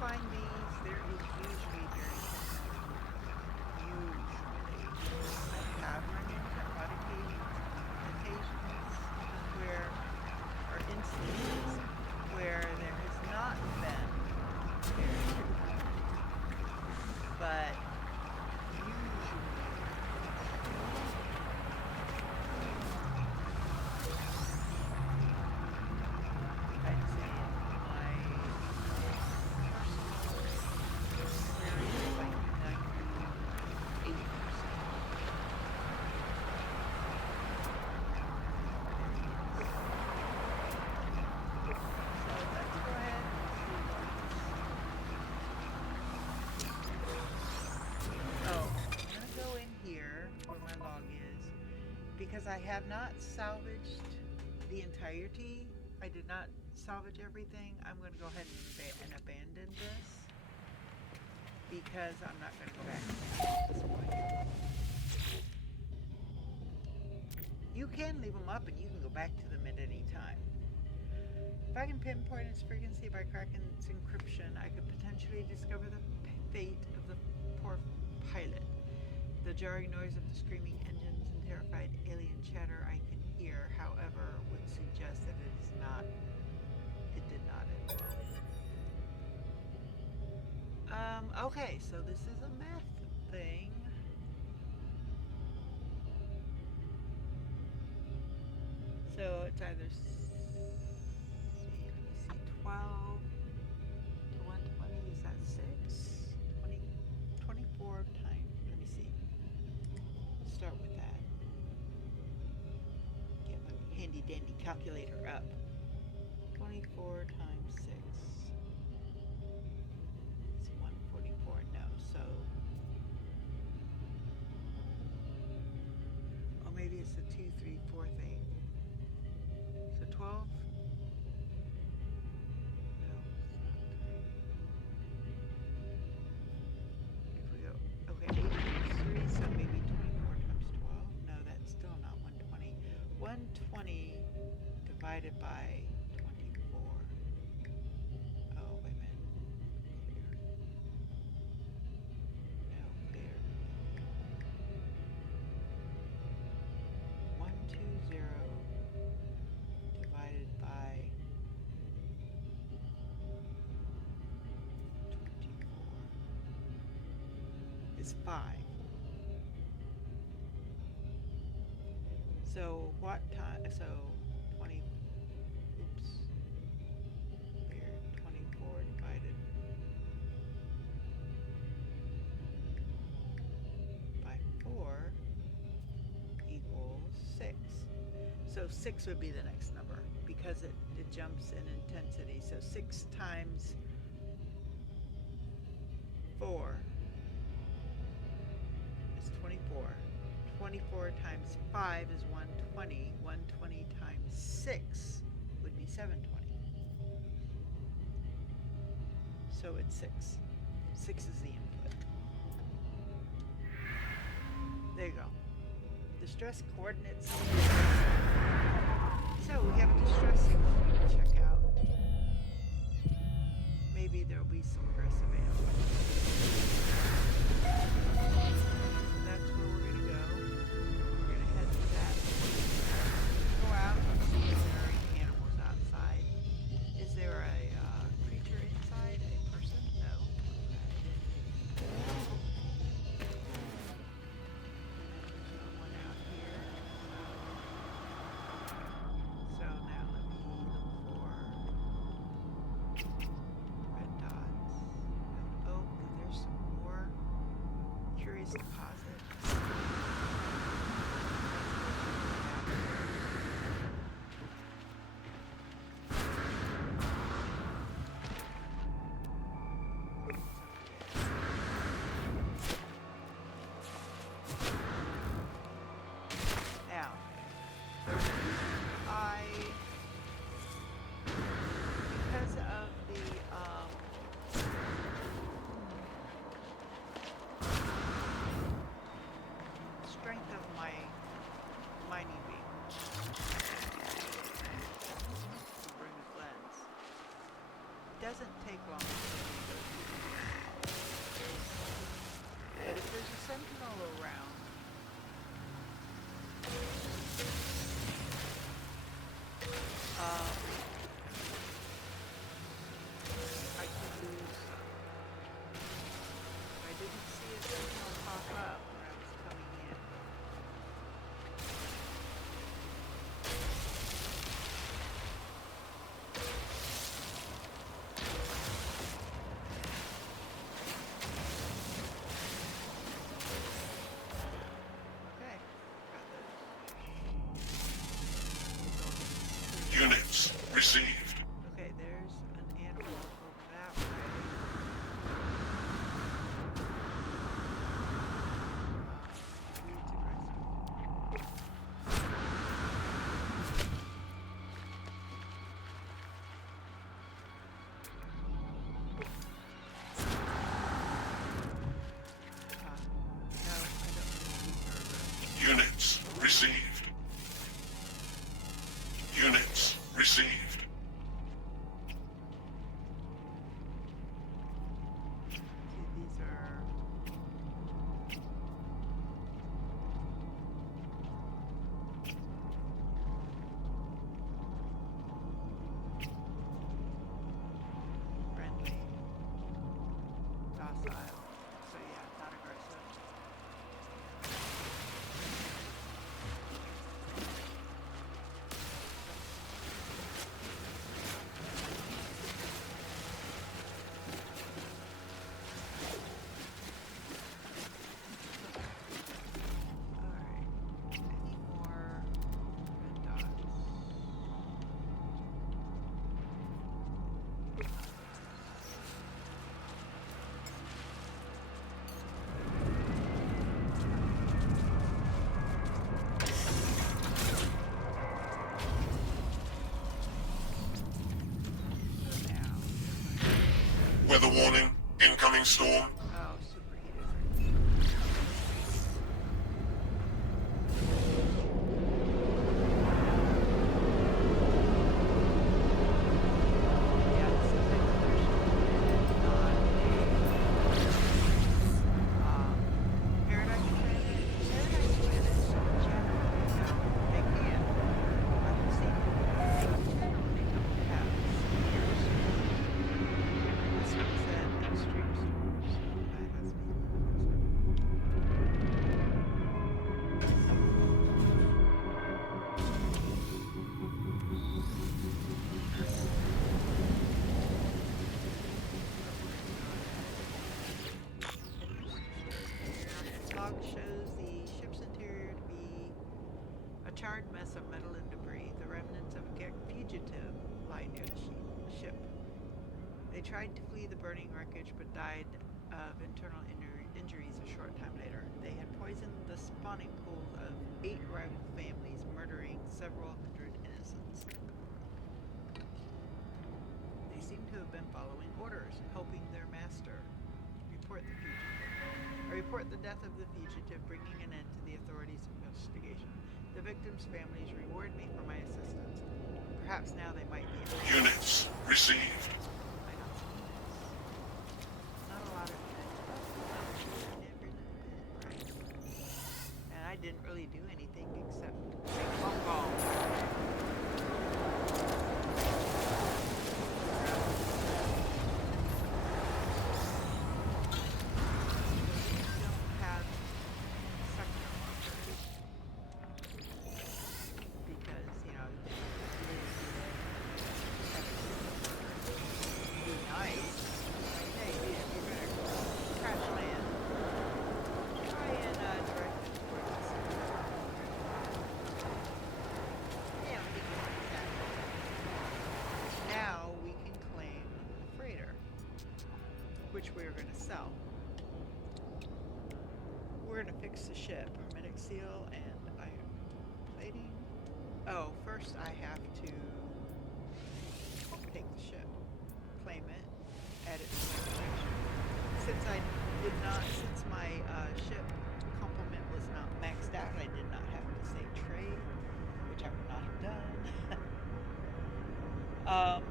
Find these, there is usually very I have run into on occasions where, or instances where there has not been very but because I have not salvaged the entirety, I did not salvage everything, I'm going to go ahead and abandon this because I'm not going to go back to this point. You can leave them up and you can go back to them at any time. If I can pinpoint its frequency by cracking its encryption, I could potentially discover the fate of the poor pilot. The jarring noise of the screaming engines and terrified alien chatter I can hear, however, would suggest that it did not end well. Okay, so this is a meth So it's either let me see, 12 to 120, is that 6? 20, 24 times, let me see. Let's start with that. Get my handy dandy calculator up. 24 times 6. It's 144, no, so. Oh, maybe it's the 2, 3, 4 thing. So 12? No, it's not. If we go, okay, 8 times 3, so maybe 24 times 12. No, that's still not 120. 120 divided by 24. Oh, wait a minute. Clear. No, clear. 120 divided by 24 is 5. So what time? So 20. Oops. There. 24 divided by 4 equals 6. So 6 would be the next number because it jumps in intensity. So 6 times 4 is 24. 24 times 5 is 120. 120 times 6 would be 720. So it's 6. 6 is the input. There you go. Distress coordinates. So we have a distress signal to check out. Maybe there'll be some aggressive animals. That's where we're going to go. We're going to head to that. Go out and see if there are any animals outside. Is there a creature inside? A person? No. One out here. So now let me look for red dots. Oh, there's some more curious deposits. Now, because of the strength of my mining beam, bring the lens, it doesn't take long to go through. But if there's a sentinel around, I could lose some. I didn't see a signal pop up when I was coming in. Okay, got those. Units Weather warning. Incoming storm. Oh, superheated. Yeah, this is a commercial and not a Paradise Planet. Paradise Planets generally don't. They can. I've seen them. They generally don't have severe storms. This one said extreme storms, so that has me. Log shows the ship's interior to be a charred mess of metal and debris. The remnants of a fugitive lie near the ship. They tried to flee the burning wreckage but died of internal injuries a short time later. They had poisoned the spawning pool of 8 rival families, murdering several hundred innocents. They seem to have been following orders, helping their master report the death of the fugitive, bringing an end to the authorities' investigation. The victims' families reward me for my assistance. Perhaps now they might be able to... Units received. I got some units. Not a lot of units, but every little bit, right? And I didn't really do anything except make phone calls. Which we are going to sell. We're going to fix the ship, hermetic seal and iron plating. Oh, first I have to take the ship, claim it, add it to my collection. Since my ship complement was not maxed out, I did not have to say trade, which I would not have done.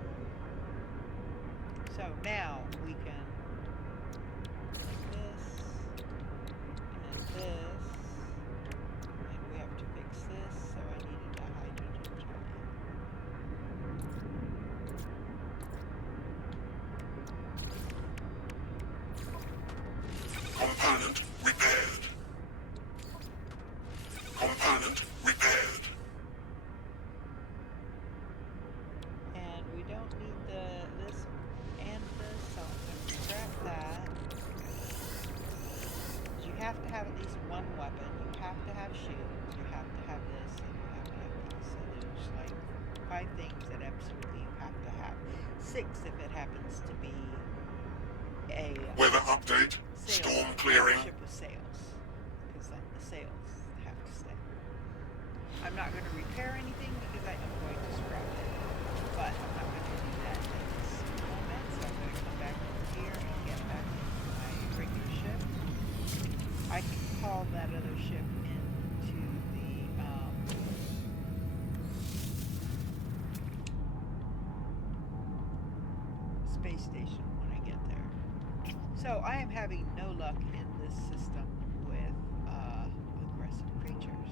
So now we can this, and we have to fix this, so I needed a hydrogen jelly. Component repaired. Component repaired. And we don't need this and this, so I'm going to scrap that. You have to have at least one weapon. You have to have shields. You have to have this, and you have to have these. So there's like 5 things that absolutely you have to have. 6 if it happens to be a Weather update. Storm clearing. ship with sails, because then the sails have to stay. I'm not going to repair anything because I am going to scrap it, but I'm not going to do that at this moment. So I'm going to come back over here and get back into my regular ship. I can call that other ship into the space station when I get there. So I am having no luck in this system with aggressive creatures.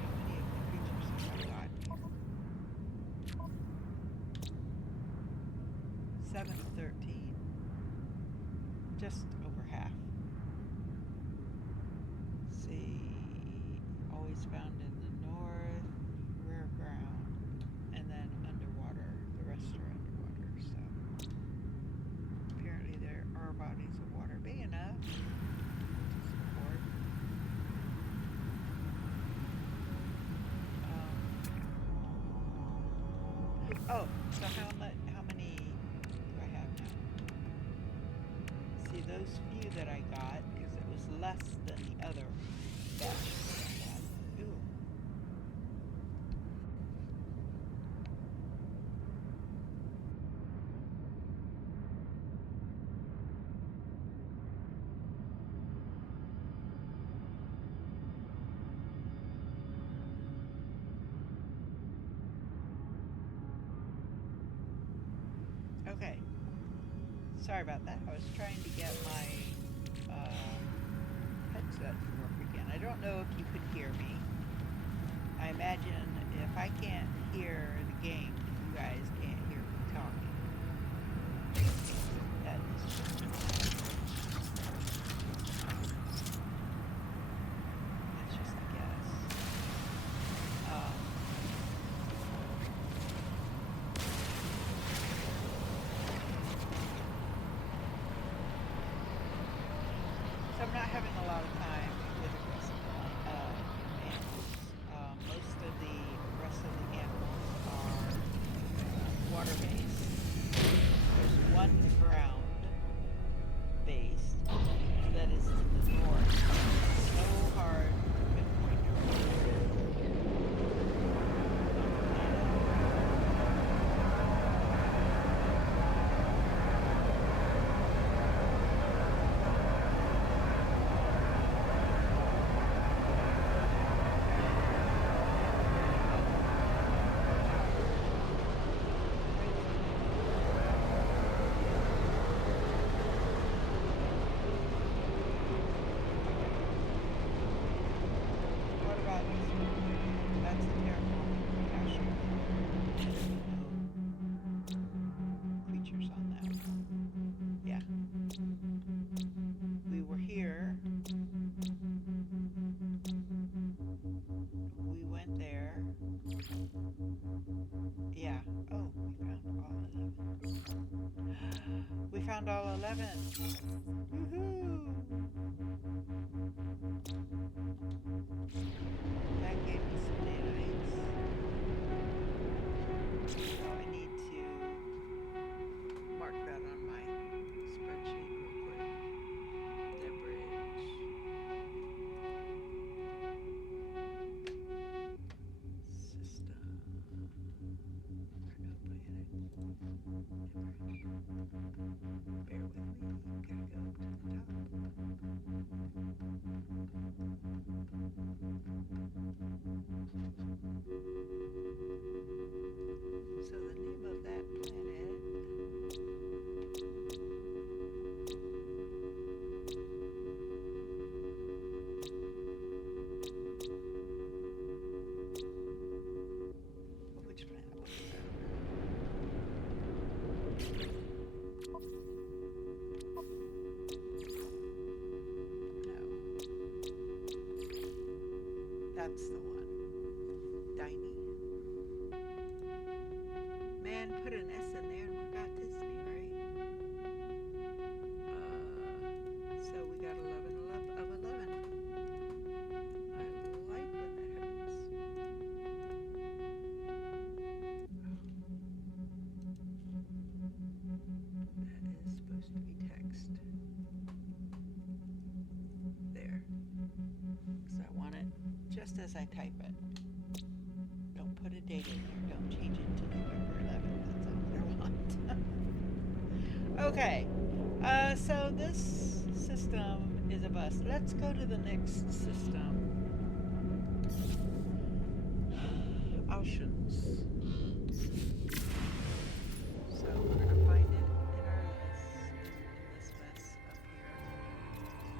How many of the creatures have I got? 7 of 13. Just over half. Let's see. Always found in the north, rear ground, and then underwater. The rest are underwater, so apparently there are bodies of water big enough to support. Oh, so how many do I have now? See, those few that I got, because it was less than the other batch that I got. Ooh. Okay. Sorry about that. I was trying to get my headset to work again. I don't know if you could hear me. I imagine if I can't hear the game, you guys can't hear me talking. That is just it's just a guess. So I'm not having a lot of time with aggressive animals. Most of the rest of the animals are water-based. There's one ground-based that is to the north. No hard pinpoint direction. What about this one? That's a terraforming profession. No creatures on that one. Yeah. We were here. We went there. Yeah. Oh, we found all 11. We found all 11. Woohoo! That gave me some nanites. So I need to mark that on my spreadsheet real quick. That bridge. System. Bear with me. Gotta go to the top. So the name of that planet which planet was that? No. That's the one. Diney. Man, put an S in there and we got Disney, right? So we got 11 of 11. I like when that happens. That is supposed to be text. There. Because I want it just as I type it. Don't put a date in there. Don't change it to November 11th. That's not what I want. Okay. So this system is a bust. Let's go to the next system. Oceans. So we're going to find it in our list, in this mess up here.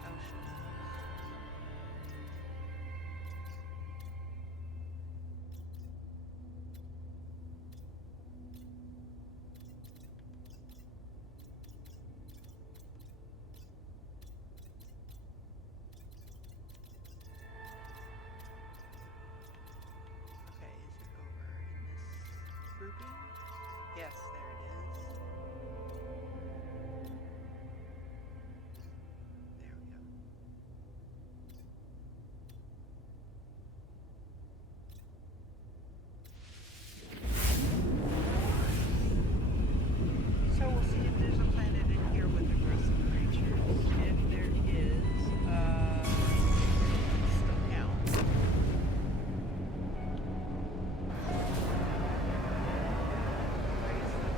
Oceans. Okay, is it over in this grouping? Yes, there it is. There we go. So we'll see if there's a planet in here with aggressive creatures. If there is, still count. Why is the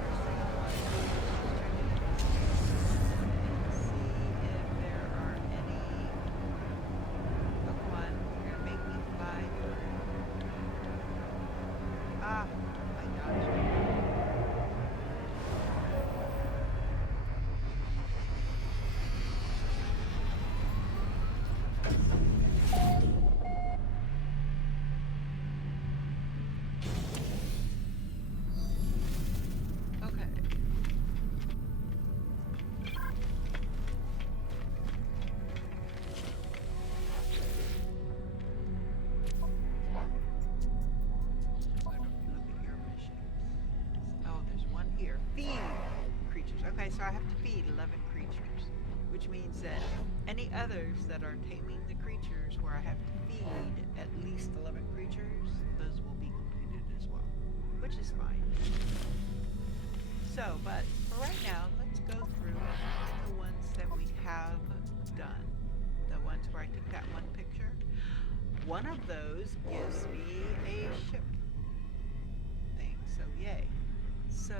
so I have to feed 11 creatures, which means that any others that are taming the creatures where I have to feed at least 11 creatures, those will be completed as well, which is fine. So, but for right now, let's go through the ones that we have done. The ones where I took that one picture. One of those gives me a ship thing, so yay. So,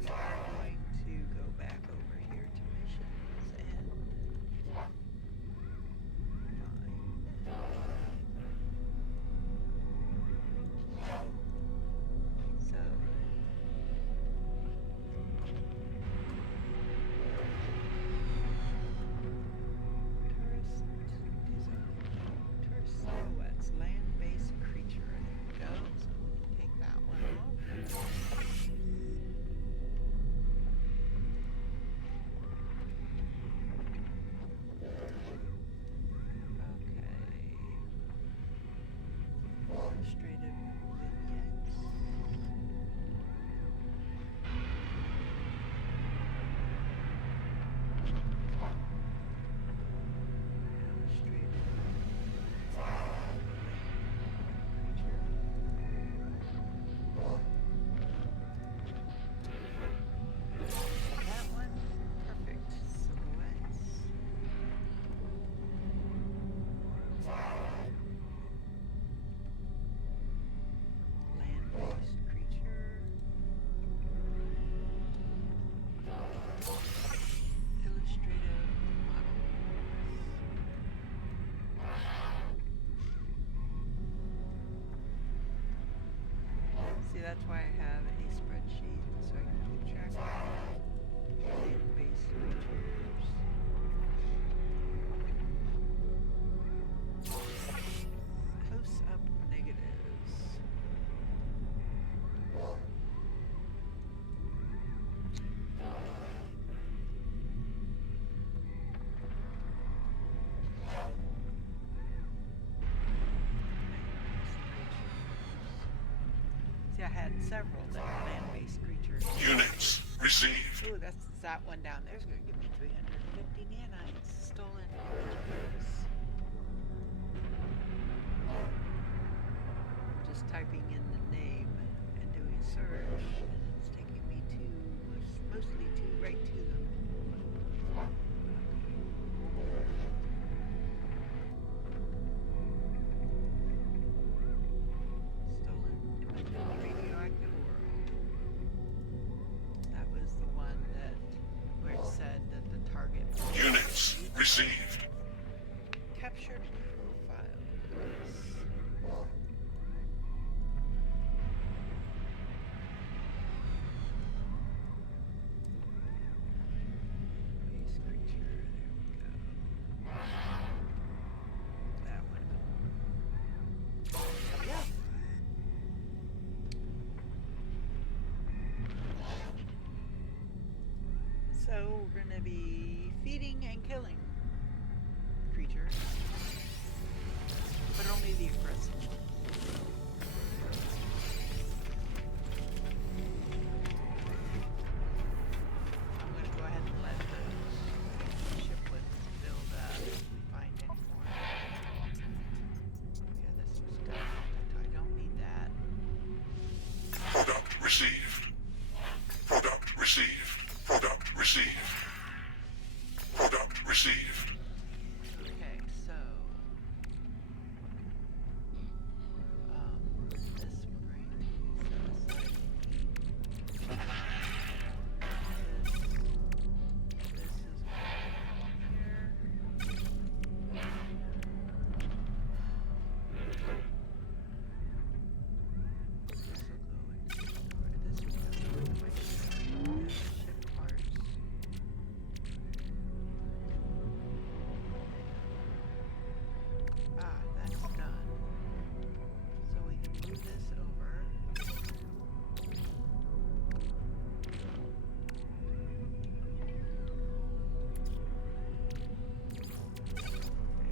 we are going to go back over here to missions and find. So, tourist silhouettes, land-based creature. There we go. So we can take that one off. Okay. Illustrative vignettes. Illustrative creature. That one, perfect. Silhouettes. Land-based creature. Illustrative models. See, that's why I have a spreadsheet, so I can keep track of land-based creatures. Close-up negatives. See, I had several that were land-based creatures. Units received. Ooh, that's that one down there's going to give me 350 nanites. Stolen images. I'm just typing in the name and doing a search, and it's taking me to, mostly to, right to them. Stolen image of the radioactive world. That was the one that, where it said that the target Units received. captured profiles. Base creature, there we go. That one. Yeah. So we're gonna be feeding and killing creatures, but only the aggressive ones. I'm gonna go ahead and let the shiplets build up if we find any more. Yeah, this is good. I don't need that. Product received. Product received. Product received. Product received. Okay, so this we're going to set aside. This is here. This will go into this will go into my ship parts. Ah, that's done. So we can move this over.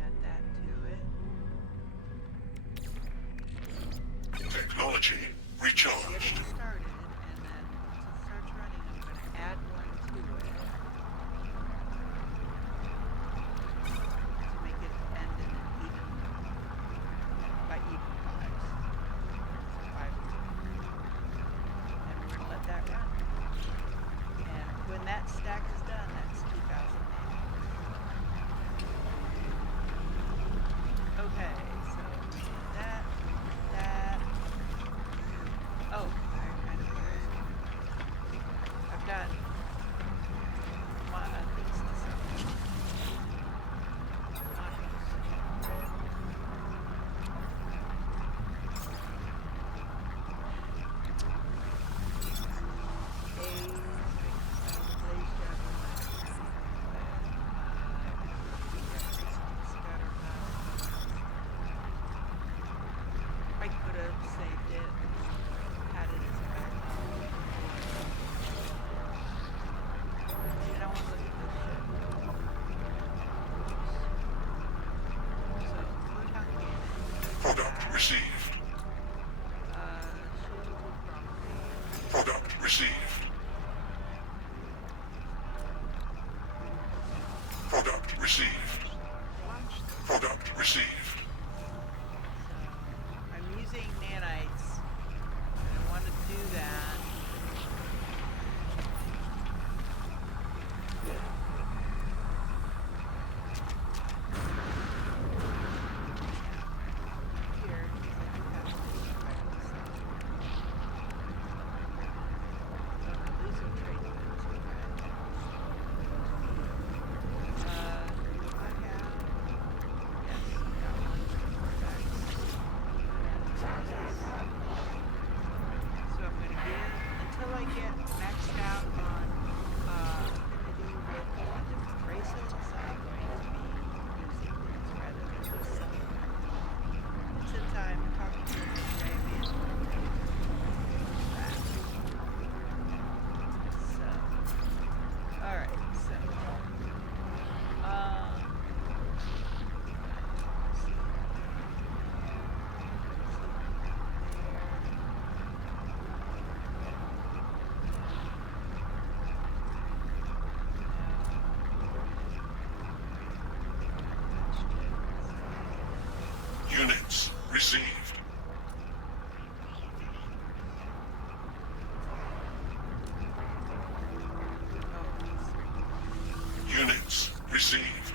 Add that to it. Technology Get recharged. it started, and then once it starts running, I'm going to add one to received. Product received. Product received. I'm using nanites, and I want to do that. Here, because I do have to lose some trade defense. I have, yes, I've got one Corvette. So I'm going to give, until I get maxed out on affinity with different races, I'm going to be using these rather than just selling them. And since I'm talking to an Arabian, so, alright, so, Units received. Units received.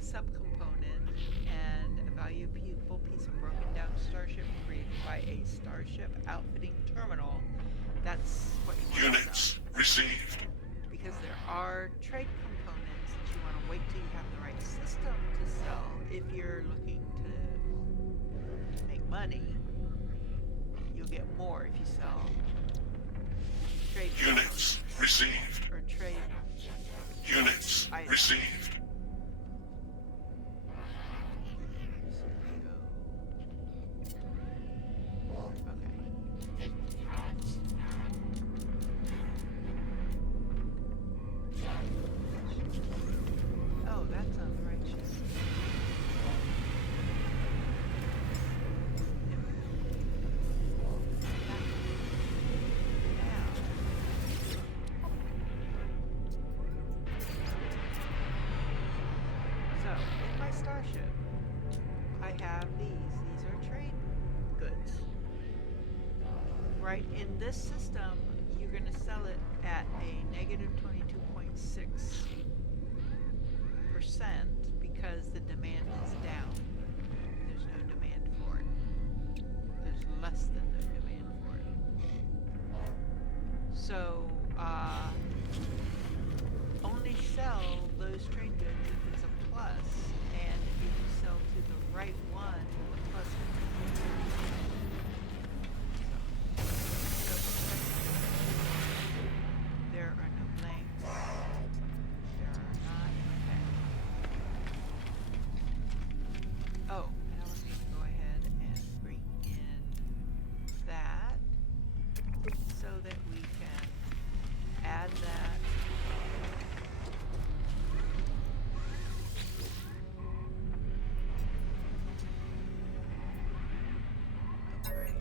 subcomponent and a valuable piece of broken down starship created by a starship outfitting terminal. That's what you want to Units sell. received. Because there are trade components that you want to wait till you have the right system to sell if you're looking to make money. You'll get more if you sell trade Units received. or trade Units items. received. Oh, that's on the right ship. right? In this system, you're going to sell it at a negative 22.6% because the demand is down. There's no demand for it. There's less than no demand for it. So, only sell those trade goods if it's a plus, and if you sell to the right one, the plus will be. There are no blanks. There are not. Okay. Oh, and I was going to go ahead and bring in that so that we can add that. Upgrade.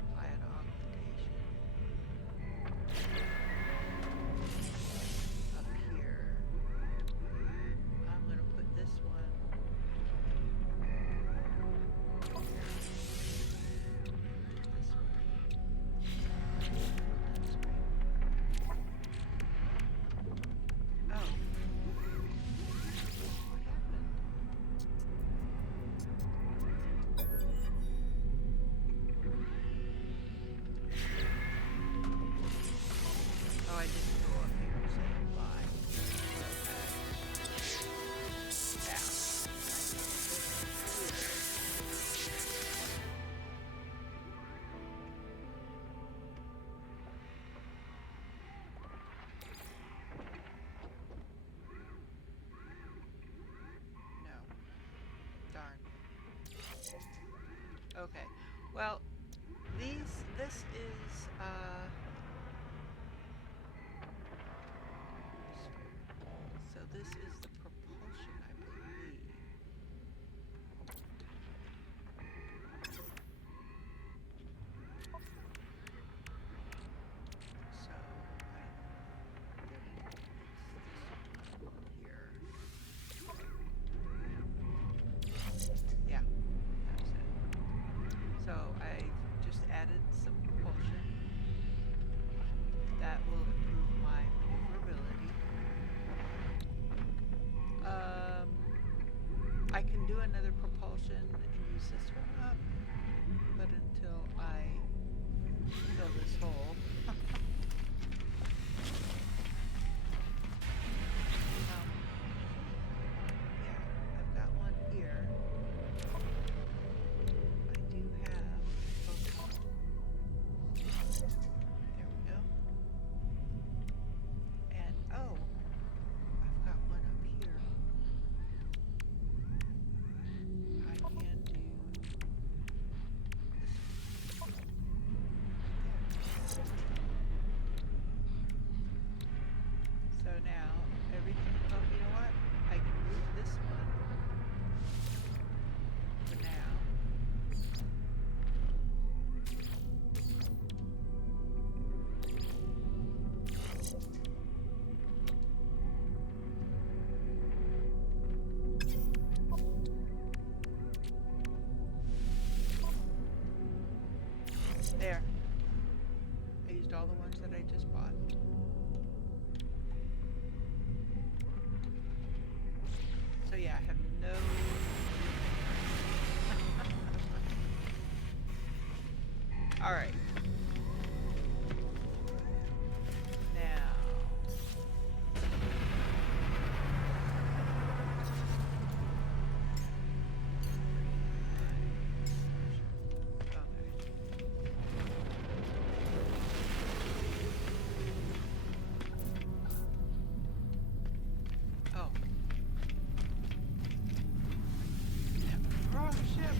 Apply an augmentation. Up here. I'm going to put this one this one. That's great. Oh. What happened? Oh, I didn't go up here and say apply. Okay. Yeah. No. Darn. Okay. Well, this is, so this is the propulsion, I believe. So, it's this one here. Yeah, that's it. So I just added some propulsion. That will improve my maneuverability. I can do another propulsion and use this one up, but until I fill this hole. Yeah, I've got one here. I do have both. There we go. And oh, I've got one up here. I can do this one. There. So now everything. Oh, you know what? I can move this one for now. There. I used all the ones that I just bought. So yeah, I have no. All right. Now. Oh. Wrong ship.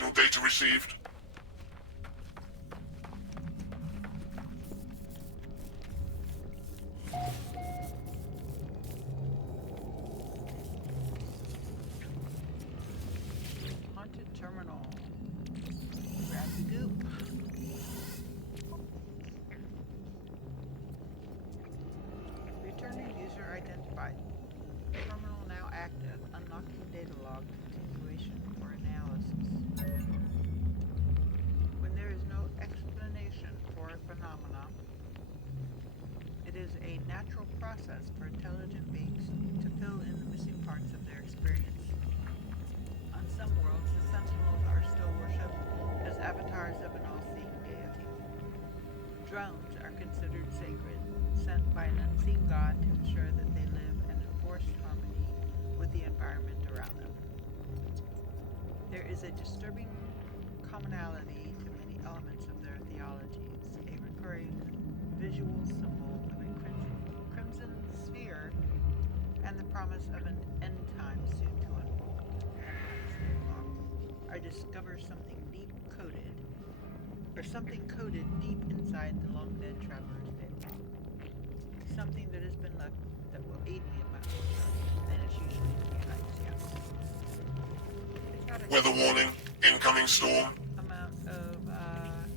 Navigational data received. Haunted terminal. Grab the goop. Returning user identified. Terminal now active. Unlocking data log. Continuation for analysis. When there is no explanation for a phenomenon, it is a natural process for intelligent beings to fill in the missing parts of their experience. On some worlds, the Sentinels are still worshipped as avatars of an all-seeing deity. Drones are considered sacred, sent by an unseen god to ensure that they live in enforced harmony with the environment around them. There is a disturbing commonality to many elements of their theologies, a recurring visual symbol of a crimson sphere and the promise of an end time soon to unfold. I discover something coded deep inside the long dead traveler's data. Something that has been left that will aid me in my research, and it's usually the nights, yes. It's got a Weather warning. Incoming storm. amount of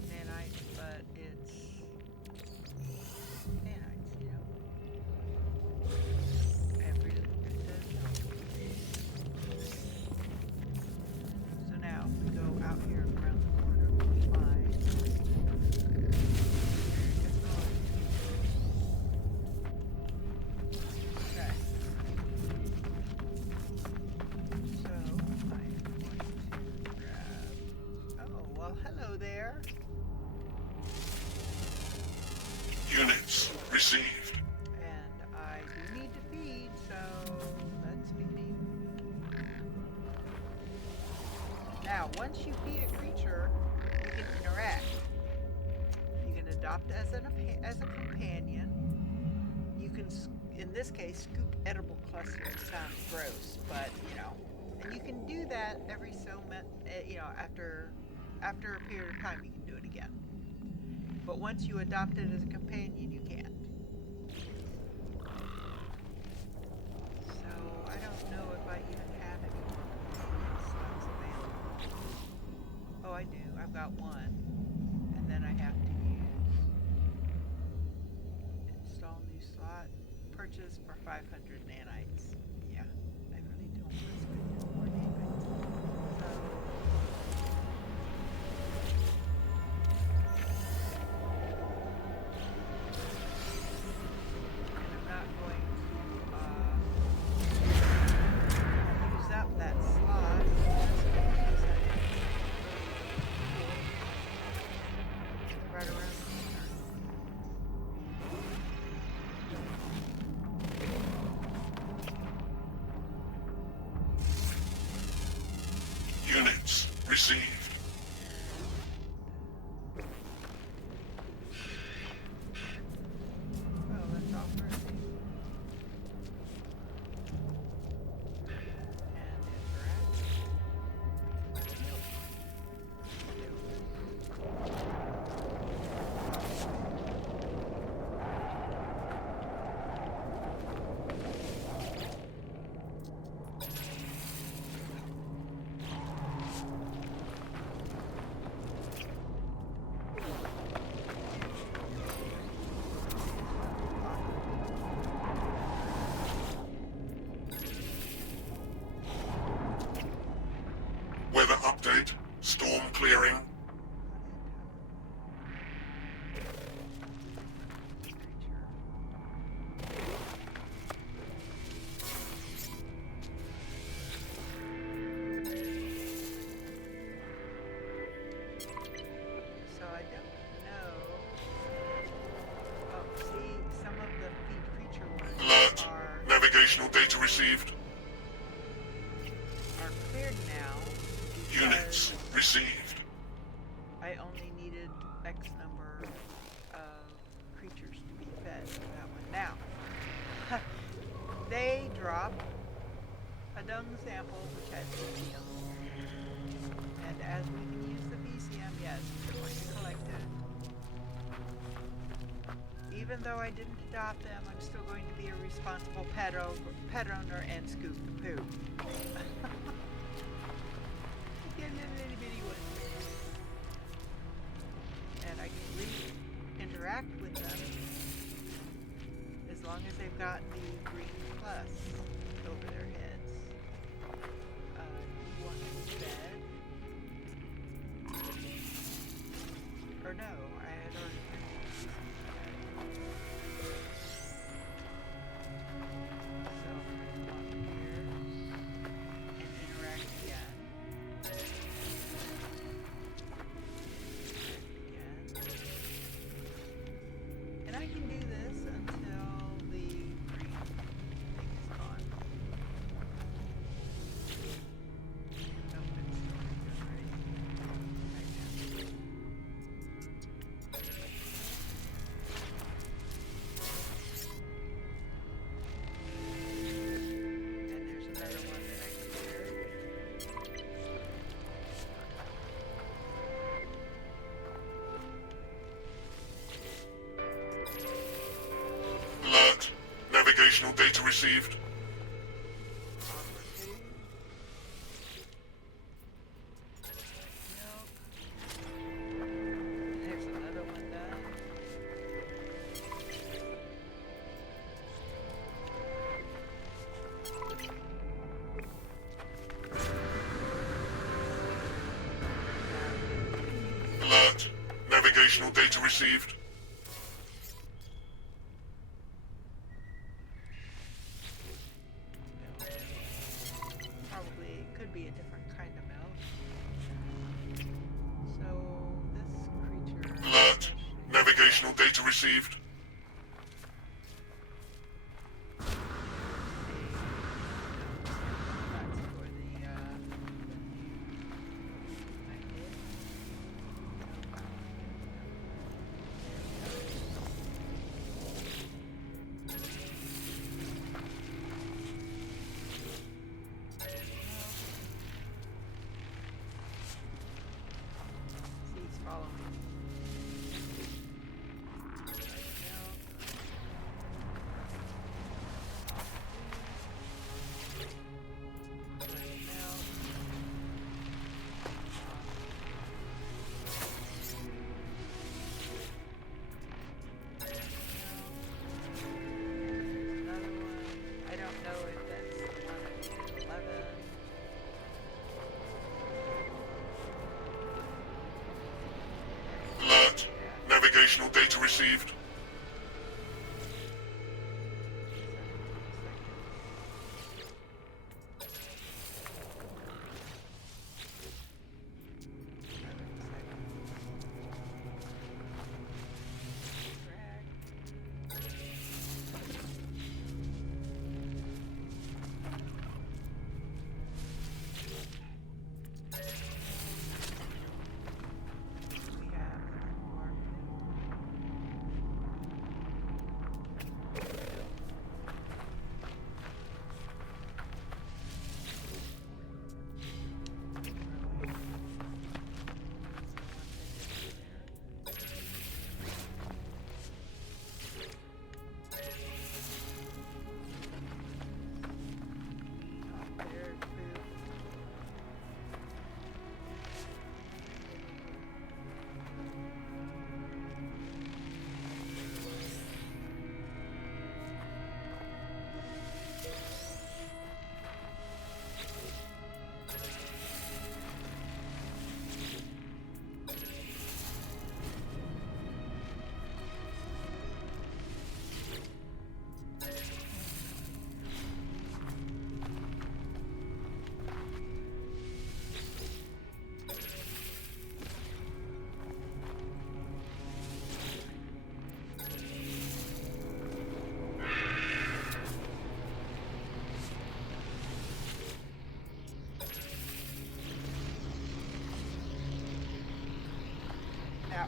nanites, but it's nanites, you know. Every little bit does help. So now we go out here around the corner, we find okay. So I'm going to grab. Oh well, hello there. Units received. And I do need to feed, so let's feed. Now, once you feed a creature, you can interact. You can adopt as a companion. You can, in this case, scoop edible clusters. Sounds gross, but you know, and you can do that every so after a period of time, you can do it again. But once you adopt it as a companion, you can't. So I don't know if I even have any more slots available. Oh, I do. I've got one. And then I have to use install new slot, purchase for 500 nanites. Yeah, I really don't want to spend any more nanites. So and I'm not going to use up that slot just in case I right around the corner. Units received. Oh, let's offer it. And interact. Weather update. Storm clearing. So I don't know. Oh, see, some of the feed creature ones Alert. are Navigational data received. cleared now. Units because received. I only needed X number of creatures to be fed for that one. Now, they drop a dung sample which has lithium. And as though I didn't adopt them, I'm still going to be a responsible pet owner and scoop the poop. Get a little itty bitty one. And I can interact with them as long as they've got the green plus over their heads. One is dead. Or no, I had already finished. So I'm going to come up here and interact again. And I can do this until the green thing is gone. Open storage already. Right now. And there's another one that I cleared. Alert. Navigational data received. There's another one done. Alert. Navigational data received. Probably could be a different kind of milk. So this creature. Alert. Navigational data received. That's for the see, he's following me. Another one. I don't know if that's the one I needed 11. Alert. Navigational data received. Yeah.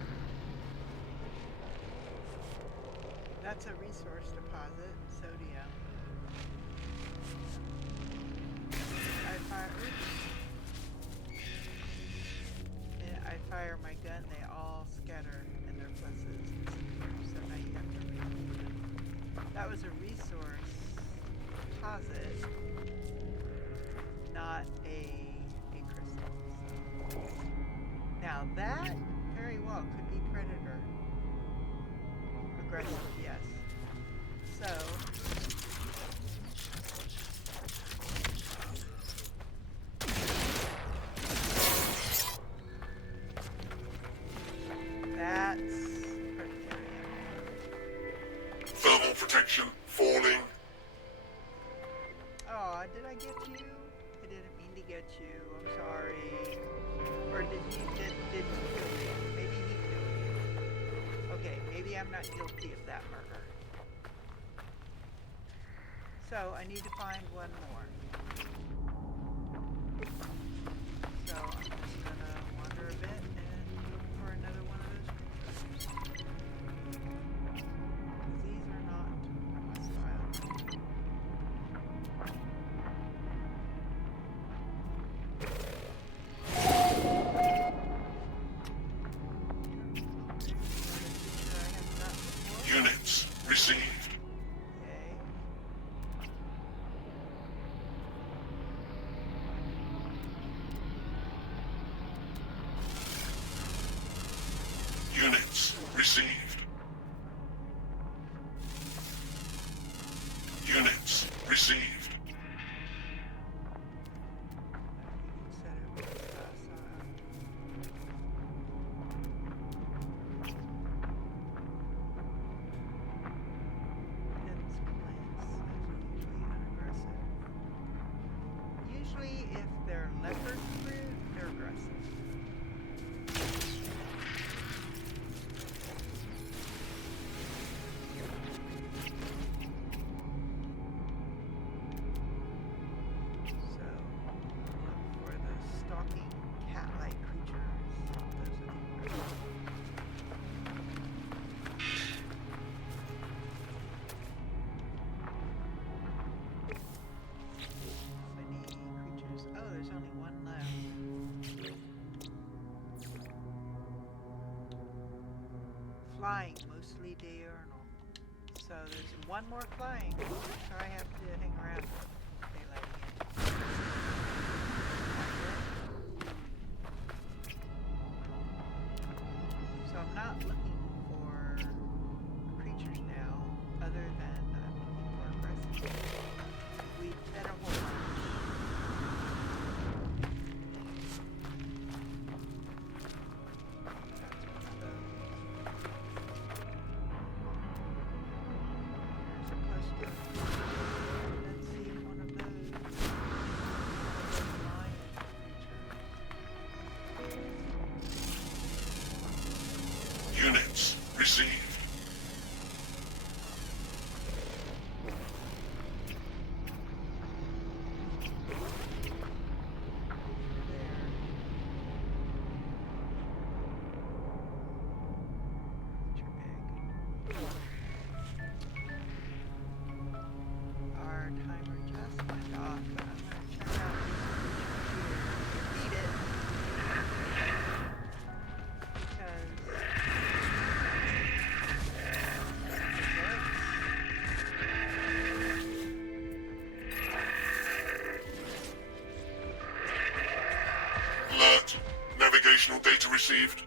That's a resource deposit, sodium. I fire my gun, they all scatter and their pluses disappear. So now you have to read. That was a resource deposit, not a crystal. So. Now that very well could be predator. Aggressive, yes. So that's Predatorium. Thermal protection falling. Oh, did I get you? I didn't mean to get you. I'm sorry. Or did he kill you? Maybe he killed you. Okay, maybe I'm not guilty of that murder. So I need to find one more. So I'm just gonna wander a bit and look for another one of those creatures. These are not hostile. Units received. Okay. Units received. Units received. Set it with pins, plants, those are usually unaggressive. Usually if they're leopard fruit, they're aggressive. So, look for the stalking cat-like creatures. Those are the aggressive. How many creatures? Oh, there's only one left. Flying, mostly diurnal. So there's one more flying. So I have to hang around daylight again. So I'm not looking for creatures now, other than I'm looking for aggressive. We fed a whole bunch. That's one of those. There's a cluster. Let's see if one of those lion creatures. Units received. Our timer just went off, but I'm going to check out this creature here. Beat it. Alert. Navigational data received.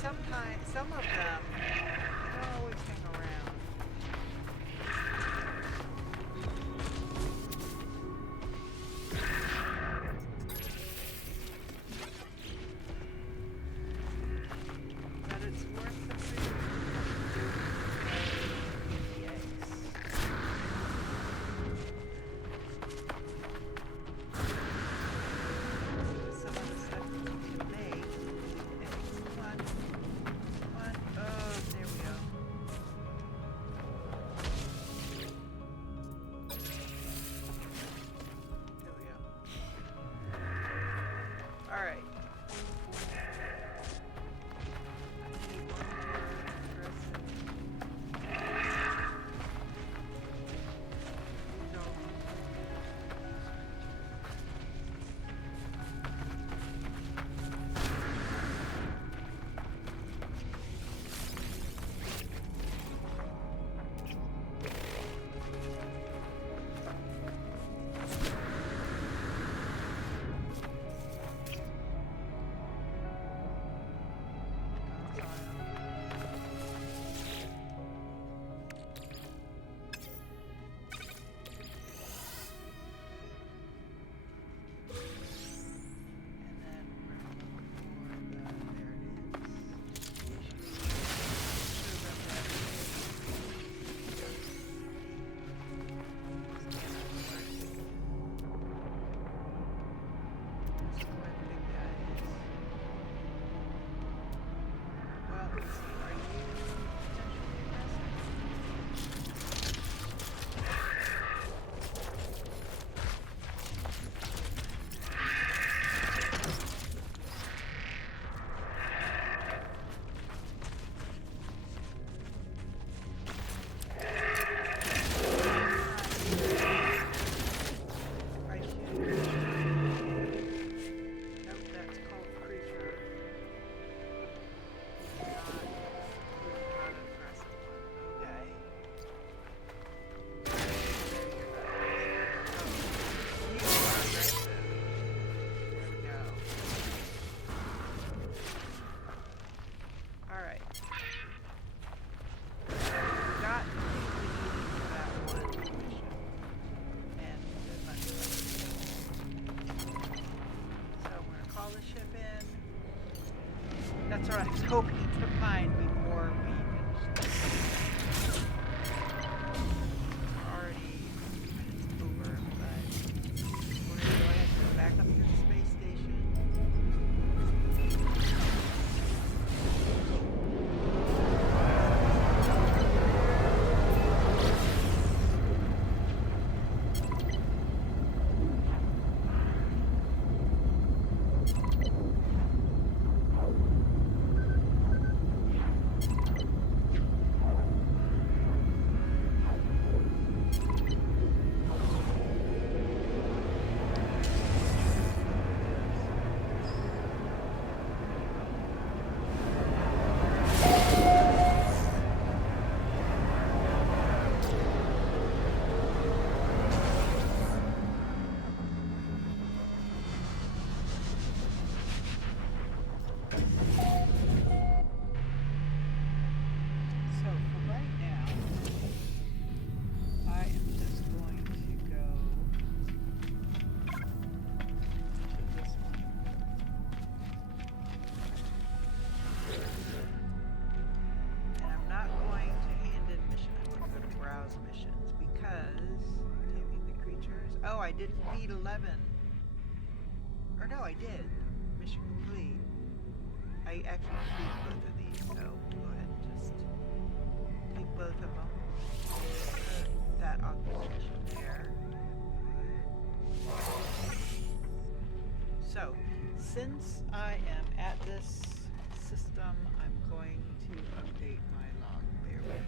Sometimes, some of them That's what I was hoping to find before we finished. Already 3 minutes over, but we're gonna go ahead and go back up to the space station. Oh, I didn't beat 11. Or no, I did. Mission complete. I actually beat both of these, so we'll go ahead and just take both of them. That augmentation there. So, since I am at this system, I'm going to update my log. Bear with me.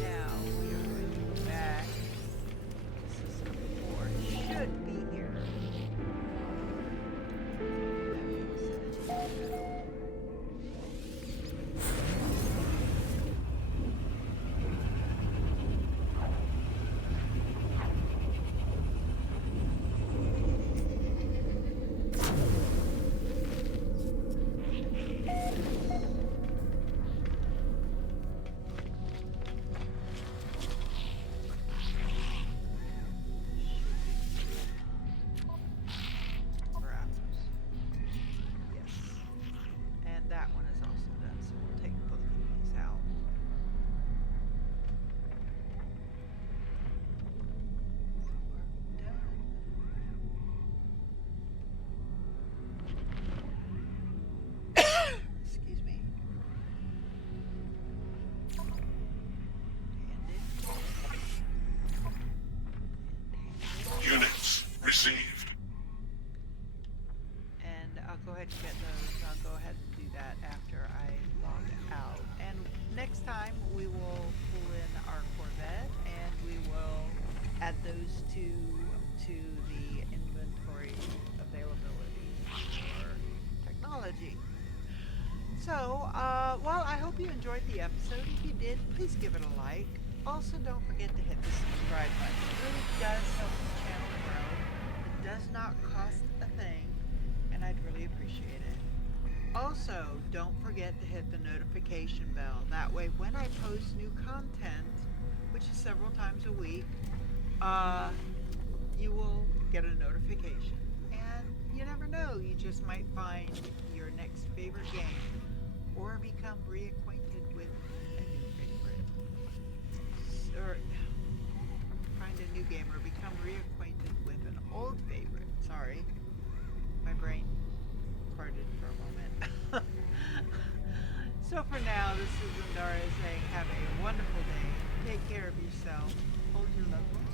Now we are going to go back to system 4. It should be here. That one is also done, so we'll take both of these out. Done. Excuse me. Units received. And I'll go ahead and get those. I'll go ahead and do that after I log out. And next time we will pull in our Corvette and we will add those to the inventory availability for technology. So, well, I hope you enjoyed the episode. If you did, please give it a like. Also, don't forget to hit the subscribe button. It really does help the channel grow. It does not cost a thing, and I'd really appreciate it. Also, Also, don't forget to hit the notification bell. That way, when I post new content, which is several times a week, you will get a notification. And you never know, you just might find your next favorite game or become reacquainted with a new favorite. Or find a new game or become reacquainted with an old favorite. Sorry, my brain farted for a moment. So for now, this is Zandara saying have a wonderful day. Take care of yourself. Hold your loved ones.